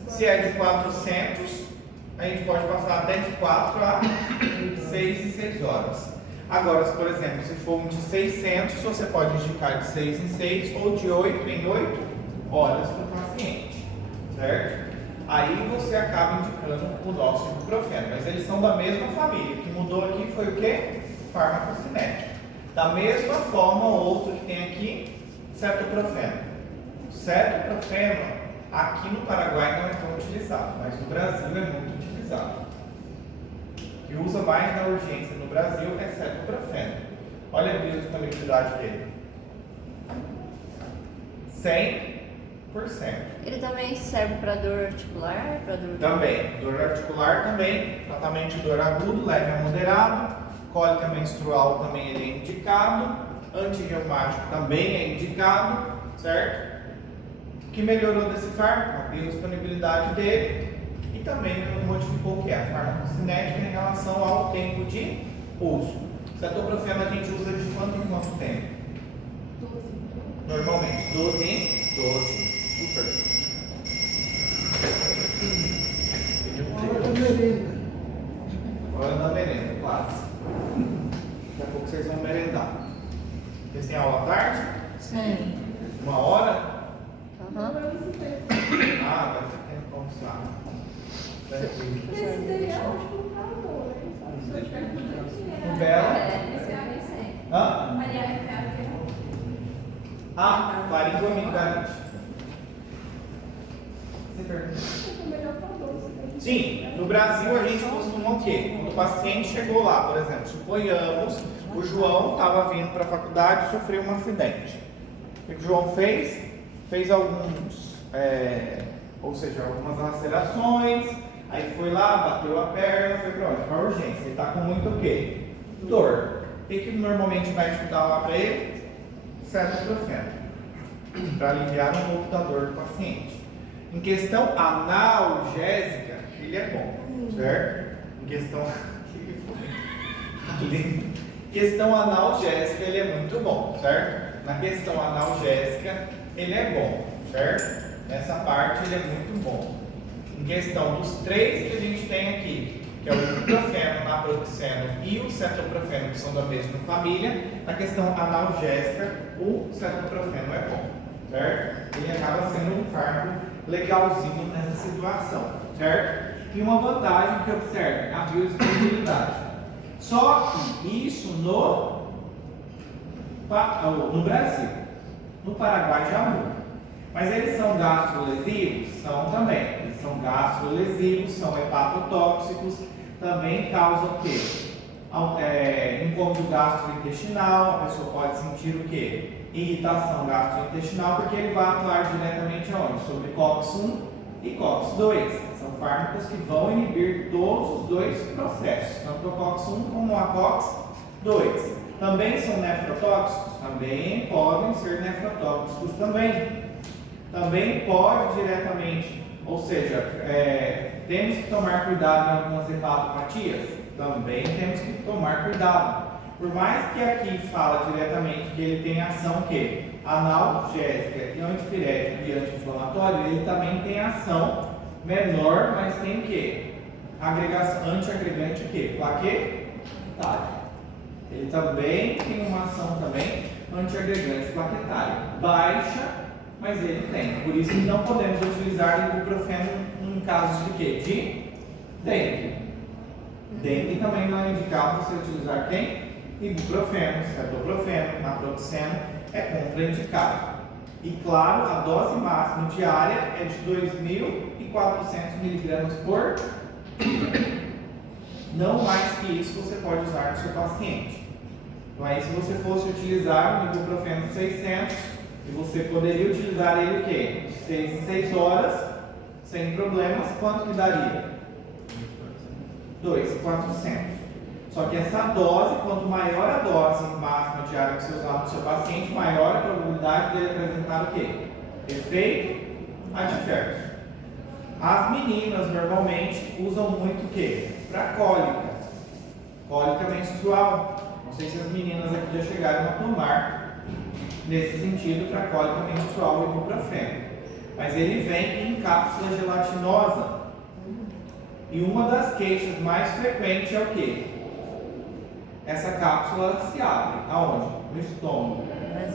Se é de 400, a gente pode passar até de 4 a 6 e 6 horas. Agora, por exemplo, se for um de 600, você pode indicar de 6 em 6 ou de 8 em 8 horas para o paciente, certo? Aí você acaba indicando o nosso ibuprofeno, mas eles são da mesma família. O que mudou aqui foi o quê? Farmacocinética. Da mesma forma, o outro que tem aqui, cetoprofeno. Cetoprofeno, aqui no Paraguai não é tão utilizado, mas no Brasil é muito utilizado. O que usa mais na urgência no Brasil é cetoprofeno. Olha a biodisponibilidade dele. 100%. Ele também serve para dor articular? Para dor... Também. Dor articular também. Tratamento de dor agudo, leve a moderado. Cólica menstrual também ele é indicado. Antirreumático também é indicado. Certo? O que melhorou desse fármaco? A biodisponibilidade dele. E também modificou o que é? A farmacocinética em relação ao tempo de uso. Cetoprofeno a gente usa de quanto em quanto tempo? 12. Normalmente, 12 em 12. Super. Esse daí eu acho que não tá bom, né? Se eu tiver que O Bela. Esse eu nem sei. Hã? Maria Ricardo. Ah, farinha do amigo da Alice. Você pergunta. é melhor pra doce. Sim, no Brasil a gente costuma o quê? Quando o paciente chegou lá, por exemplo, suponhamos, o João estava vindo para a faculdade e sofreu um acidente. O que o João fez? Fez alguns, ou seja, algumas lacerações, aí foi lá, bateu a perna, foi para onde? Para a urgência. Ele está com muito o quê? Dor. O que normalmente o médico dá lá para ele? Cetoprofeno, para aliviar um pouco da dor do paciente. Em questão analgésica, ele é bom, certo? Em questão analgésica, ele é muito bom, certo? Na questão analgésica, ele é bom, certo? Nessa parte, ele é muito bom. Em questão dos três que a gente tem aqui, que é o ibuprofeno, naproxeno e o cetoprofeno, que são da mesma família, na questão analgésica, o cetoprofeno é bom, certo? Ele acaba sendo um fármaco legalzinho nessa situação, certo? E uma vantagem que observe, a biodisponibilidade. Só que isso no Brasil. No Paraguai já muda. Mas eles são gastrolesivos? São também. Eles são gastrolesivos, são hepatotóxicos, também causam o quê? Incômodo gastrointestinal, a pessoa pode sentir o quê? Irritação gastrointestinal, porque ele vai atuar diretamente aonde? Sobre COX-1 e COX-2. São fármacos que vão inibir todos os dois processos, tanto a COX-1 como a COX-2. Também são nefrotóxicos? Também podem ser nefrotóxicos também. Também pode diretamente, ou seja, temos que tomar cuidado em algumas hepatopatias? Também temos que tomar cuidado. Por mais que aqui fala diretamente que ele tem ação que analgésica e antipirética e anti-inflamatório, ele também tem ação menor, mas tem o que? Antiagregante o que? Plaquetário. Ele também tem uma ação também antiagregante plaquetário. Baixa, mas ele tem. Por isso que não podemos utilizar ibuprofeno em casos de quê? De dengue. Dengue também não é indicado você utilizar quem? Ibuprofeno, cetoprofeno, naproxeno é contraindicado. E claro, a dose máxima diária é de 2.400 mg por dia. Não mais que isso você pode usar no seu paciente. Então aí se você fosse utilizar um ibuprofeno 600, e você poderia utilizar ele o quê? De 6 em 6 horas, sem problemas, quanto que daria? 2.400. Só que essa dose, quanto maior a dose máxima diária que você usar no seu paciente, maior a probabilidade dele apresentar o quê? Efeito adverso. As meninas normalmente usam muito o quê? Para cólica. Cólica menstrual. Não sei se as meninas aqui já chegaram a tomar nesse sentido para cólica menstrual o ibuprofeno. Mas ele vem em cápsula gelatinosa. E uma das queixas mais frequentes é o quê? Essa cápsula se abre. Aonde? No estômago.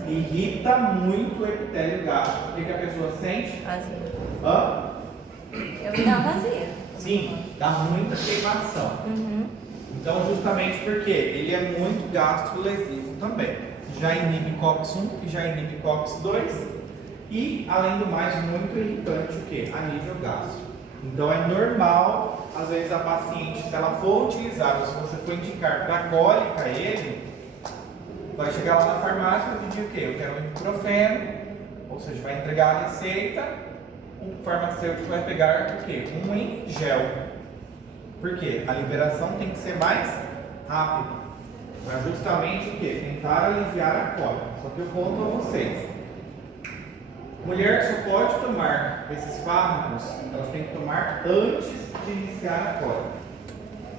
Irrita muito o epitélio gástrico. O que a pessoa sente? Vazia. Hã? Eu me dá vazia. Sim, dá muita queimação. Então, justamente porque ele é muito gastrolesivo também. Já inibe COX-1 e já inibe COX-2. E, além do mais, muito irritante o quê? A nível gástrico. Então é normal, às vezes a paciente, se ela for utilizar, ou se você for indicar para cólica ele, vai chegar lá na farmácia e pedir o quê? Eu quero um ibuprofeno, ou seja, vai entregar a receita, o farmacêutico vai pegar o quê? Um em gel. Por quê? A liberação tem que ser mais rápida. Para justamente o quê? Tentar aliviar a cólica. Só que eu conto a vocês. Mulher só pode tomar esses fármacos, ela tem que tomar antes de iniciar a cólica.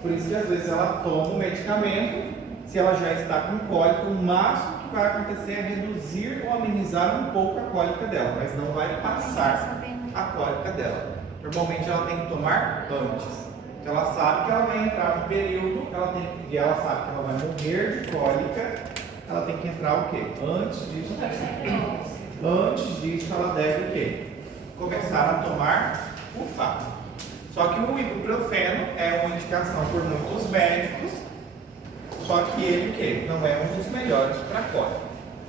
Por isso que às vezes ela toma o medicamento, se ela já está com cólica, o máximo que vai acontecer é reduzir ou amenizar um pouco a cólica dela, mas não vai passar a cólica dela. Normalmente ela tem que tomar antes. Então ela sabe que ela vai entrar no período, e ela sabe que ela vai morrer de cólica, ela tem que entrar o quê? Antes disso. Antes disso, ela deve o quê? Começar a tomar o fármaco. Só que o ibuprofeno é uma indicação por muitos médicos, só que ele que não é um dos melhores para cólica.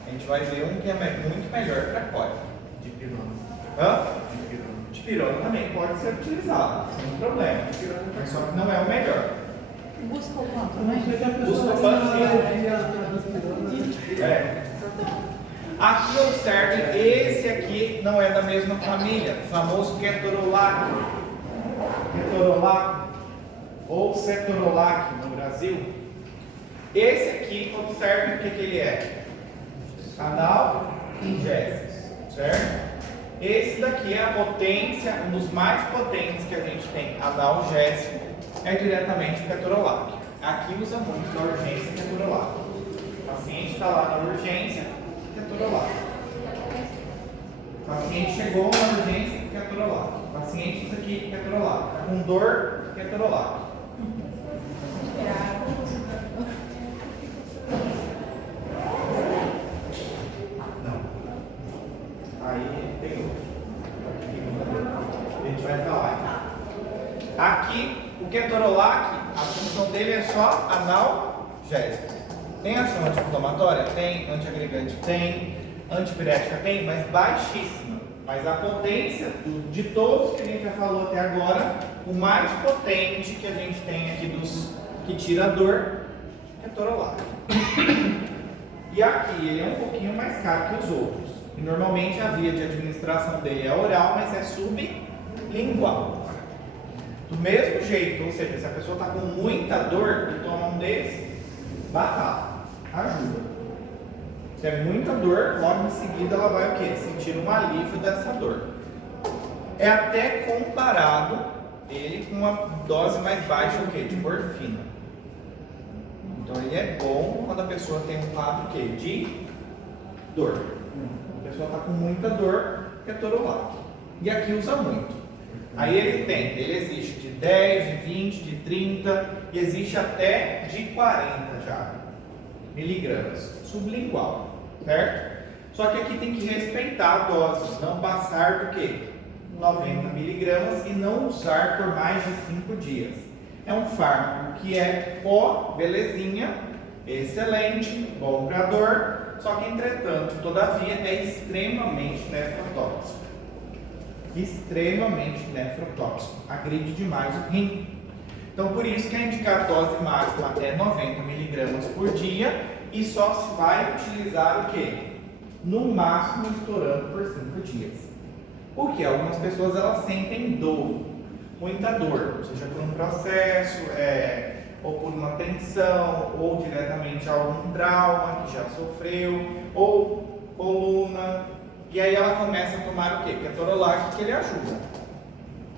A gente vai ver um que é muito melhor para cólica. Dipirona. Hã? Dipirona. Dipirona também pode ser utilizado, sem problema. Mas só que não é o melhor. Buscopan Eu não também? sei se a pessoa Buscopan, tem sim. alergia à dipirona. É. Aqui observe, esse aqui não é da mesma família, o famoso ketorolac. Ketorolac ou cetorolac no Brasil. Esse aqui, observe o que ele é. Analgésico, certo? Esse daqui é a potência, um dos mais potentes que a gente tem, analgésico, é diretamente o ketorolac. Aqui usa muito na urgência ketorolac. O paciente está lá na urgência, ketorolac. O paciente chegou na urgência, ketorolac. O paciente, isso aqui, ketorolac. Está com dor, ketorolac. Aí tem outro. A gente vai falar. Aqui, o ketorolac, a função dele é só analgésico. Tem ação anti-inflamatória? Tem. Antiagregante? Tem. Antipirética? Tem, mas baixíssima. Mas a potência de todos que a gente já falou até agora, o mais potente que a gente tem aqui dos que tira a dor, é ketorolac. E aqui, ele é um pouquinho mais caro que os outros. E normalmente a via de administração dele é oral, mas é sublingual. Do mesmo jeito, ou seja, se a pessoa está com muita dor e toma um desses, batata, ajuda. Se é muita dor, logo em seguida ela vai o quê? Sentir um alívio dessa dor. É até comparado ele com uma dose mais baixa o quê? De morfina. Então ele é bom quando a pessoa tem um quadro o quê? De dor. A pessoa está com muita dor, ketorolac. E aqui usa muito. Aí ele existe de 10, de 20, de 30 e existe até de 40 já miligramas, sublingual, certo? Só que aqui tem que respeitar a dose, não passar do que? 90 miligramas e não usar por mais de 5 dias. É um fármaco que é pó, belezinha, excelente, bom para dor, só que entretanto, todavia, é extremamente nefrotóxico. Extremamente nefrotóxico. Agride demais o rim. Então, por isso que é indicado dose máxima até 90 miligramas por dia e só se vai utilizar o quê? No máximo estourando por 5 dias. Porque algumas pessoas elas sentem dor, muita dor, seja por um processo, ou por uma tensão, ou diretamente algum trauma que já sofreu, ou coluna. E aí ela começa a tomar o quê? Ketorolac, que ele ajuda.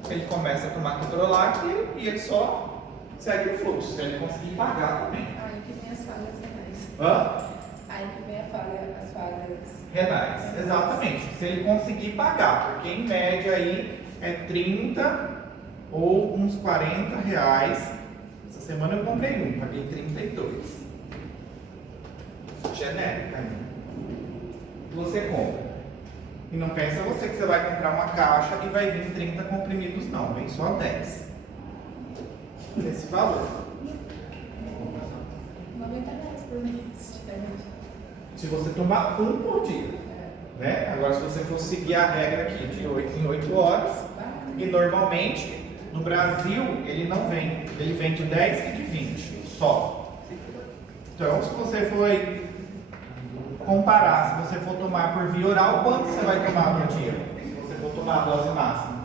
Ele começa a tomar ketorolac e ele só segue o fluxo, se ele conseguir pagar também. Aí que vem as falhas renais. Hã? Aí que vem as falhas Renais, exatamente. Se ele conseguir pagar, porque em média aí é 30 ou uns 40 reais. Essa semana eu comprei um, paguei 32. Genérico ainda. Você compra. E não pensa você que você vai comprar uma caixa e vai vir 30 comprimidos, não. Vem só 10. Esse valor. 90 reais por mês. Se você tomar um por dia. Né? Agora, se você for seguir a regra aqui de 8 em 8 horas, e normalmente no Brasil ele não vem. Ele vem de 10 e de 20 só. Então, se você for comparar, se você for tomar por via oral, quanto você vai tomar por dia? Se você for tomar a dose máxima.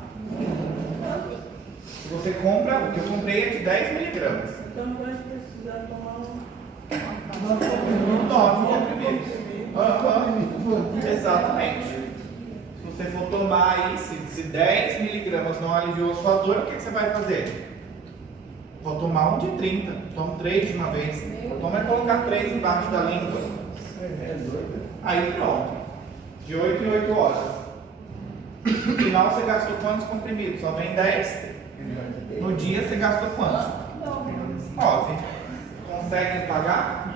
Se você compra, o que eu comprei é de 10 miligramas. Então vai precisar tomar 9 comprimidos. Exatamente. Se você for tomar aí, se 10 miligramas não aliviou a sua dor, o que você vai fazer? Vou tomar um de 30, tomo 3 de uma vez. Toma é colocar 3 embaixo da língua. Aí pronto. De 8 em 8 horas. No final você gastou quantos comprimidos? Só vem 10. No dia você gastou quantos? 9. Consegue pagar?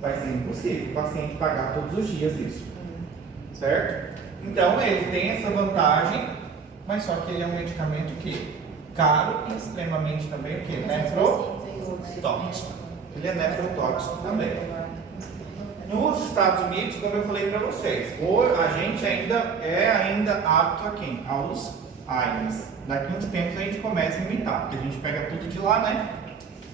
Vai ser impossível o paciente pagar todos os dias isso. Certo? Então ele tem essa vantagem Mas só que ele é um medicamento que caro e extremamente também o que? Nefrotóxico. Ele é nefrotóxico também. Nos Estados Unidos, como eu falei para vocês, a gente ainda é apto a quem? Aos AINES. Daqui uns tempos a gente começa a imitar, porque a gente pega tudo de lá, né?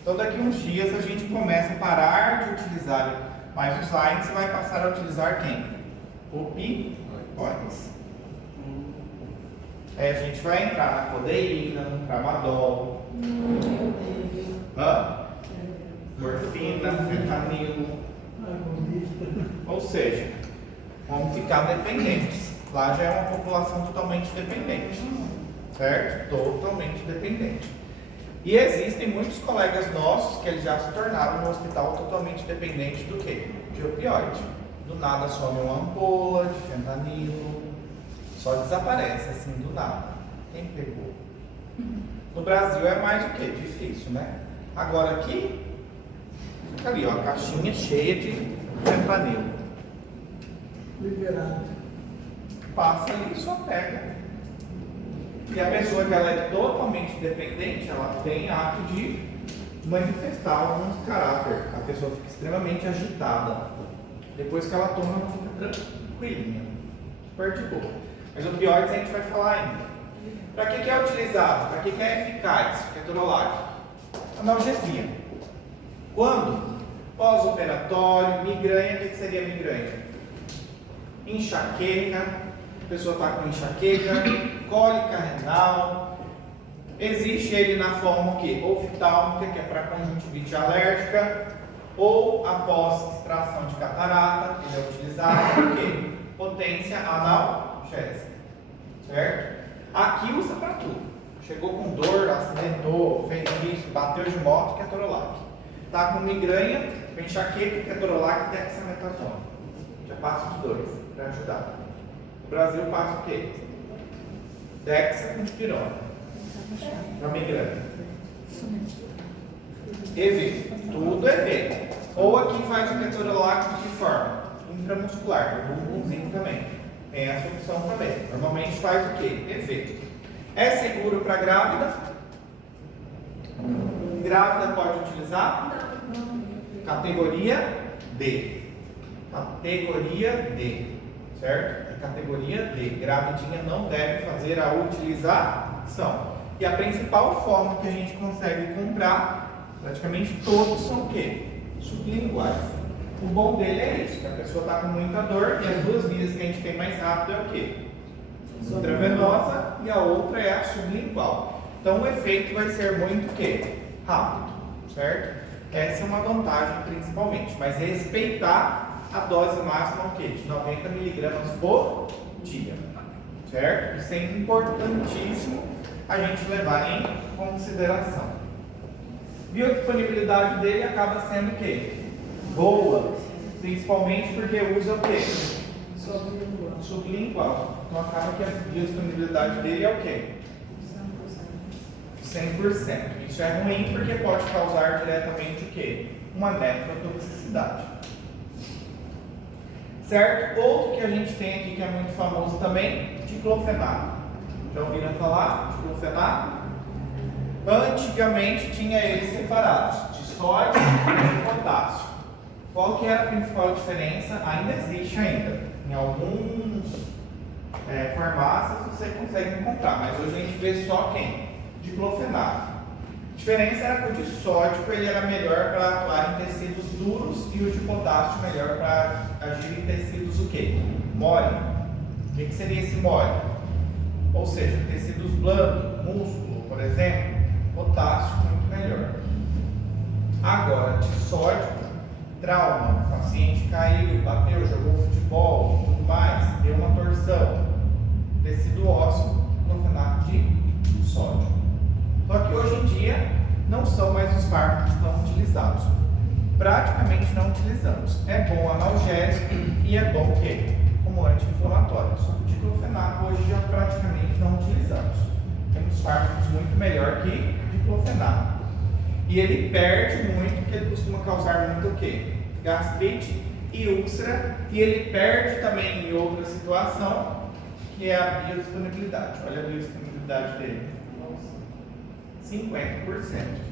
Então daqui uns dias a gente começa a parar de utilizar mais os AINES e vai passar a utilizar quem? Opioides. Aí a gente vai entrar na codeína, no tramadol, morfina, fentanilo. Ou seja, vamos ficar dependentes. Lá já é uma população totalmente dependente, certo? Totalmente dependente. E existem muitos colegas nossos que eles já se tornaram no hospital totalmente dependente do quê? De opioide. Do nada some uma ampola de fentanilo, só desaparece assim do nada. Quem pegou? No Brasil é mais o quê? Difícil, né? Agora aqui, fica ali, ó, a caixinha cheia de fentanilo. Liberado. Passa ali e só pega. E a pessoa que ela é totalmente dependente, ela tem ato de manifestar alguns caráter. A pessoa fica extremamente agitada. Depois que ela toma, ela fica tranquilinha, super de boa. Mas opioides a gente vai falar ainda. Para que é utilizado? Para que é eficaz? Ketorolac. Analgesia. Quando? Pós-operatório, migraña. O que seria migraña? Enxaqueca. A pessoa está com enxaqueca, cólica renal. Existe ele na forma o quê? Oftálmica, que é para conjuntivite alérgica, ou após extração de catarata, ele é utilizado para o quê? Potência analgésica, certo? Aqui usa para tudo. Chegou com dor, acidentou, fez isso, bateu de moto, ketorolac. Está com migraña, com enxaqueca, ketorolac e dexametasona. Já passa os dois para ajudar. No Brasil passa o quê? Dexa com dipirona. Para migraña. EV. Tudo é EV. Ou aqui faz o ketorolac de que forma? Intramuscular. O bulbumzinho também. Tem essa opção também. Normalmente faz o quê? EV. É seguro para grávida? Grávida pode utilizar? Categoria D. Categoria D. Certo? É categoria D. Gravidinha não deve fazer a utilização. E a principal forma que a gente consegue comprar, praticamente todos são o quê? Sublinguais. O bom dele é isso, que a pessoa está com muita dor e as duas vias que a gente tem mais rápido é o quê? Intravenosa e a outra é a sublingual. Então o efeito vai ser muito o quê? Rápido, certo? Essa é uma vantagem principalmente, mas respeitar a dose máxima o quê? De 90 mg por dia, certo? Isso é importantíssimo a gente levar em consideração. Biodisponibilidade dele acaba sendo o quê? Boa, principalmente porque usa o quê? Sublingual. Então acaba que a biodisponibilidade dele é o quê? 100%. Isso é ruim porque pode causar diretamente o quê? Uma nefrotoxicidade. Certo? Outro que a gente tem aqui que é muito famoso também, diclofenaco. Já ouviram falar? Diclofenaco? Antigamente tinha eles separados, de sódio e de potássio. Qual que era a principal diferença? Ainda existe ainda. Em alguns farmácias você consegue encontrar, mas hoje a gente vê só quem? Diclofenaco. A diferença era que o de sódio ele era melhor para atuar em tecidos duros e o de potássio melhor para agir em tecidos o quê? Mole. O que seria esse mole? Ou seja, tecidos blandos, músculo, por exemplo, potássio muito melhor. Agora, de sódio, trauma, o paciente caiu, bateu, jogou futebol, tudo mais, deu uma torção, tecido ósseo, diclofenaco de sódio. Só que hoje em dia não são mais os fármacos que estão utilizados. Praticamente não utilizamos. É bom analgésico e é bom o quê? Como anti-inflamatório. Só que o diclofenaco hoje já praticamente não utilizamos. Temos fármacos muito melhor que diclofenaco. E ele perde muito, porque ele costuma causar muito o quê? Gastrite e úlcera. E ele perde também em outra situação, que é a biodisponibilidade. Olha a biodisponibilidade dele. 50%.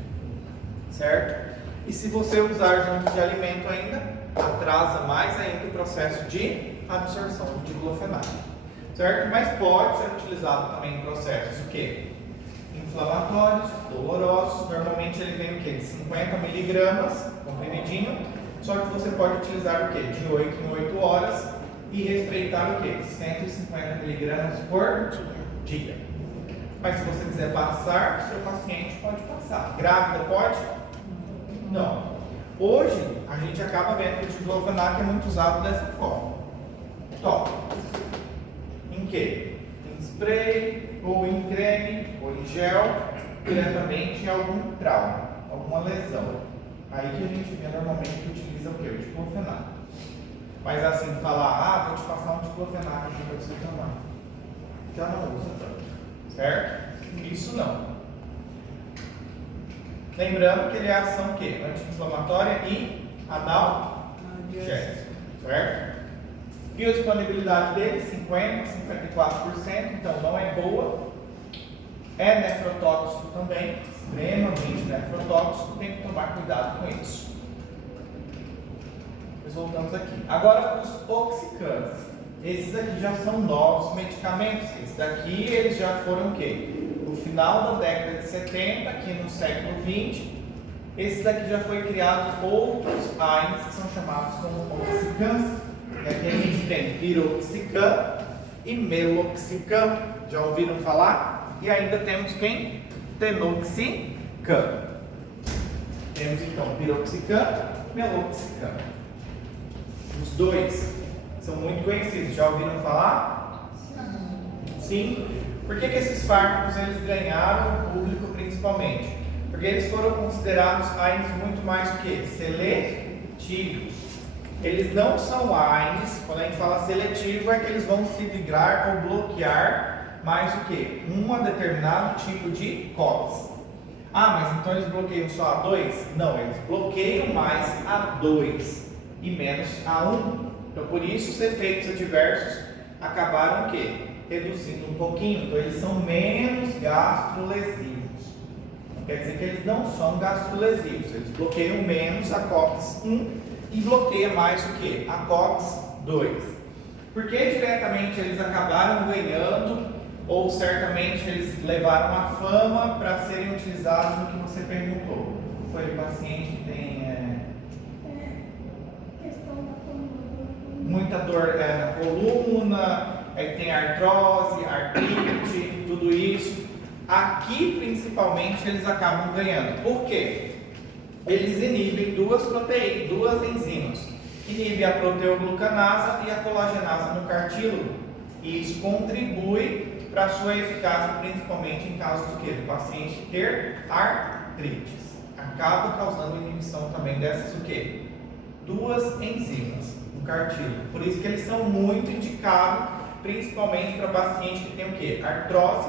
Certo? E se você usar junto de alimento ainda, atrasa mais ainda o processo de absorção do diclofenaco. Certo? Mas pode ser utilizado também em processos o quê? Inflamatórios, dolorosos. Normalmente ele vem o quê? De 50 miligramas, comprimidinho. Só que você pode utilizar o quê? De 8 em 8 horas e respeitar o quê? 150 miligramas por dia. Mas se você quiser passar, seu paciente pode passar. Grávida pode? Não. Hoje, a gente acaba vendo que o diclofenaco é muito usado dessa forma. Top. Em quê? Em spray, ou em creme, ou em gel, diretamente em algum trauma, alguma lesão. Aí que a gente vê normalmente que utiliza o quê? O diclofenaco. Mas assim, falar, vou te passar um diclofenaco aqui para você tomar. Já não usa tanto. Certo? Isso não. Lembrando que ele é ação o quê? Anti-inflamatória e analgésica. Certo? Biodisponibilidade dele, 50%, 54%, então não é boa. É nefrotóxico também, extremamente nefrotóxico, tem que tomar cuidado com isso. Nós voltamos aqui. Agora os oxycans. Esses aqui já são novos medicamentos. Esses daqui eles já foram o quê? No final da década de 70, aqui no século 20. Esses daqui já foi criado outros AINES que são chamados como oxycans. E aqui a gente tem piroxicam e meloxicam. Já ouviram falar? E ainda temos quem? Tenoxicam. Temos então piroxicam e meloxicam. Os dois são muito conhecidos. Já ouviram falar? Sim. Por que esses fármacos eles ganharam o público principalmente? Porque eles foram considerados AINES muito mais do que seletivos. Eles não são AINES, quando a gente fala seletivo, é que eles vão se ligar ou bloquear mais do que um determinado tipo de COX. Mas então eles bloqueiam só A2? Não, eles bloqueiam mais A2 e menos A1. Então por isso os efeitos adversos acabaram o quê? Reduzindo um pouquinho. Então eles são menos gastrolesivos. Quer dizer que eles não são gastrolesivos, eles bloqueiam menos a COX-1 e bloqueia mais o que? A COX-2. Por que diretamente eles acabaram ganhando, ou certamente eles levaram a fama para serem utilizados no que você perguntou? Foi o paciente que tem Questão da coluna. muita dor na coluna, aí tem artrose, artrite, tudo isso. Aqui principalmente eles acabam ganhando. Por quê? Eles inibem duas proteínas, duas enzimas. Inibe a proteoglucanasa e a colagenasa no cartílago. E isso contribui para a sua eficácia, principalmente em caso do quê? Do paciente ter artrites. Acaba causando inibição também dessas o quê? Duas enzimas no cartílago. Por isso que eles são muito indicados, principalmente para paciente que tem o quê? Artrose,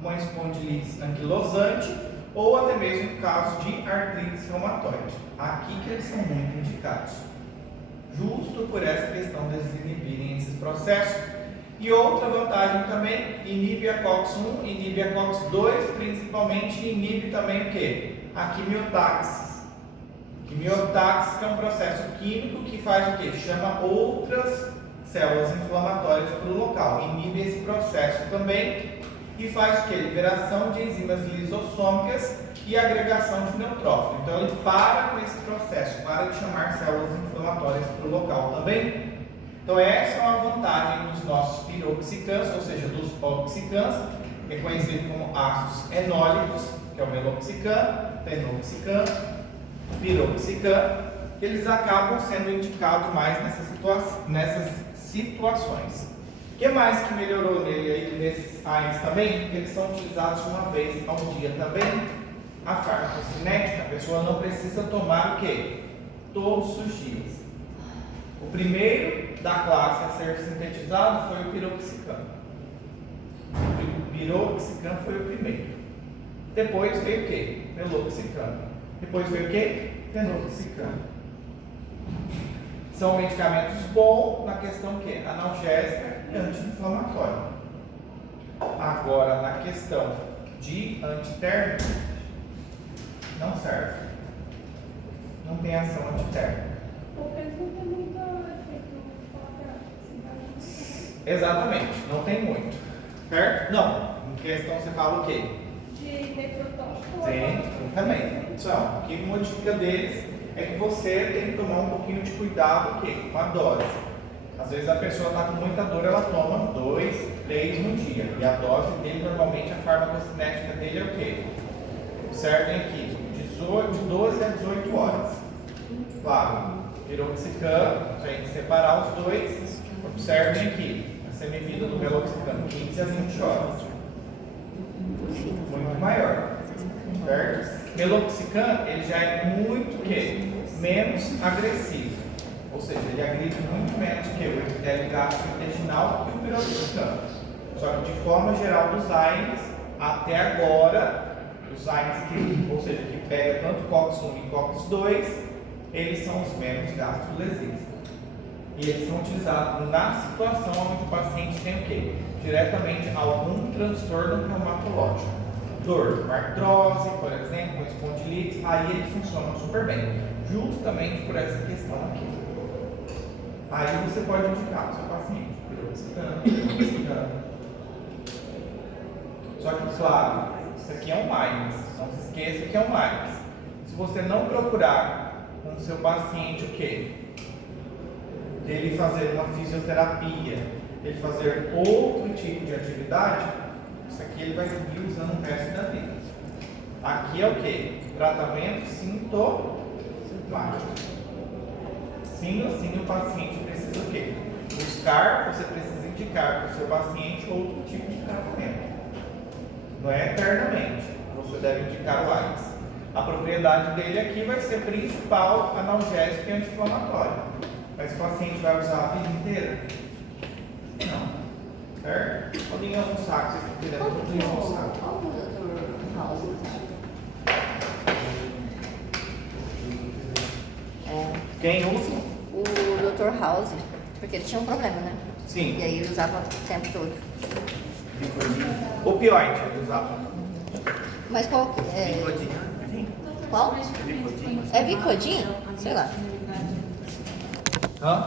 uma espondilite anquilosante ou até mesmo no caso de artrites reumatoide. Aqui que eles são muito indicados. Justo por essa questão deles inibirem esses processos. E outra vantagem também, inibe a COX-1, inibe a COX-2, principalmente inibe também o quê? A quimiotaxis. Quimiotaxis é um processo químico que faz o quê? Chama outras células inflamatórias para o local. Inibe esse processo também e faz o quê? Liberação de enzimas lisossômicas e agregação de neutrófilo. Então ele para com esse processo, para de chamar células inflamatórias para o local também. Então essa é uma vantagem dos nossos piroxicans, ou seja, dos oxicans, que é conhecido como ácidos enólicos, que é o meloxicam, tenoxicam, piroxicam, que eles acabam sendo indicados mais nessas situações. O que mais que melhorou nele aí, nesses AINES também? Eles são utilizados uma vez ao dia também. A farmacocinética, a pessoa não precisa tomar o quê? Todos os dias. O primeiro da classe a ser sintetizado foi o piroxicam. O piroxicam foi o primeiro. Depois veio o quê? Meloxicam. Depois veio o quê? Tenoxicam. São medicamentos bons na questão que analgésica e anti-inflamatória. Agora, na questão de antitérmico, não serve. Não tem ação antitérmica. Porque eles não têm muito efeito colateral. Exatamente, não tem muito. Certo? Não. Em questão você fala o quê? De nefrotóxico. Tem também. Então, o que modifica deles é que você tem que tomar um pouquinho de cuidado o quê? Com a dose. Às vezes a pessoa está com muita dor, ela toma 2, 3 no dia. E a dose dele, normalmente, a farmacocinética dele é o quê? Observem aqui, de 12 a 18 horas. Claro, piroxicam, se a gente separar os dois, observem aqui, a semivida do meloxicam, 15 a 20 horas. Muito maior, certo? Meloxicam, ele já é muito que menos agressivo, ou seja, ele agride muito menos que o epitélio gastrointestinal e o piroxicam. Só que de forma geral dos AINES, até agora, os AINES que, ou seja, que pega tanto COX-1 e COX-2, eles são os menos gastrolesivos. E eles são utilizados na situação onde o paciente tem o quê? Diretamente algum transtorno reumatológico. Dor, uma artrose, por exemplo, uma espondilite, aí eles funcionam super bem. Justamente por essa questão aqui. Aí você pode indicar para o seu paciente. Piroxicam. Só que, claro, isso aqui é um mais. Não se esqueça que é um mais. Se você não procurar com o seu paciente o quê? Ele fazer uma fisioterapia, ele fazer outro tipo de atividade, isso aqui ele vai seguir usando o resto da vida. Aqui é o quê? Tratamento sintomático. Sim ou sim o paciente precisa o quê? Buscar, você precisa indicar para o seu paciente outro tipo de tratamento. Não é eternamente, você deve indicar o AINES. A propriedade dele aqui vai ser principal analgésico e anti-inflamatório. Mas o paciente vai usar a vida inteira? Não. Certo? Alguém almoçar, que vocês estão querendo alguém almoçar. Qual o Dr. House? Quem usa? O Dr. House, porque ele tinha um problema, né? Sim. E aí ele usava o tempo todo. Opioide, ele usava. Mas qual? Qual? É Vicodin? Sei lá. Hã?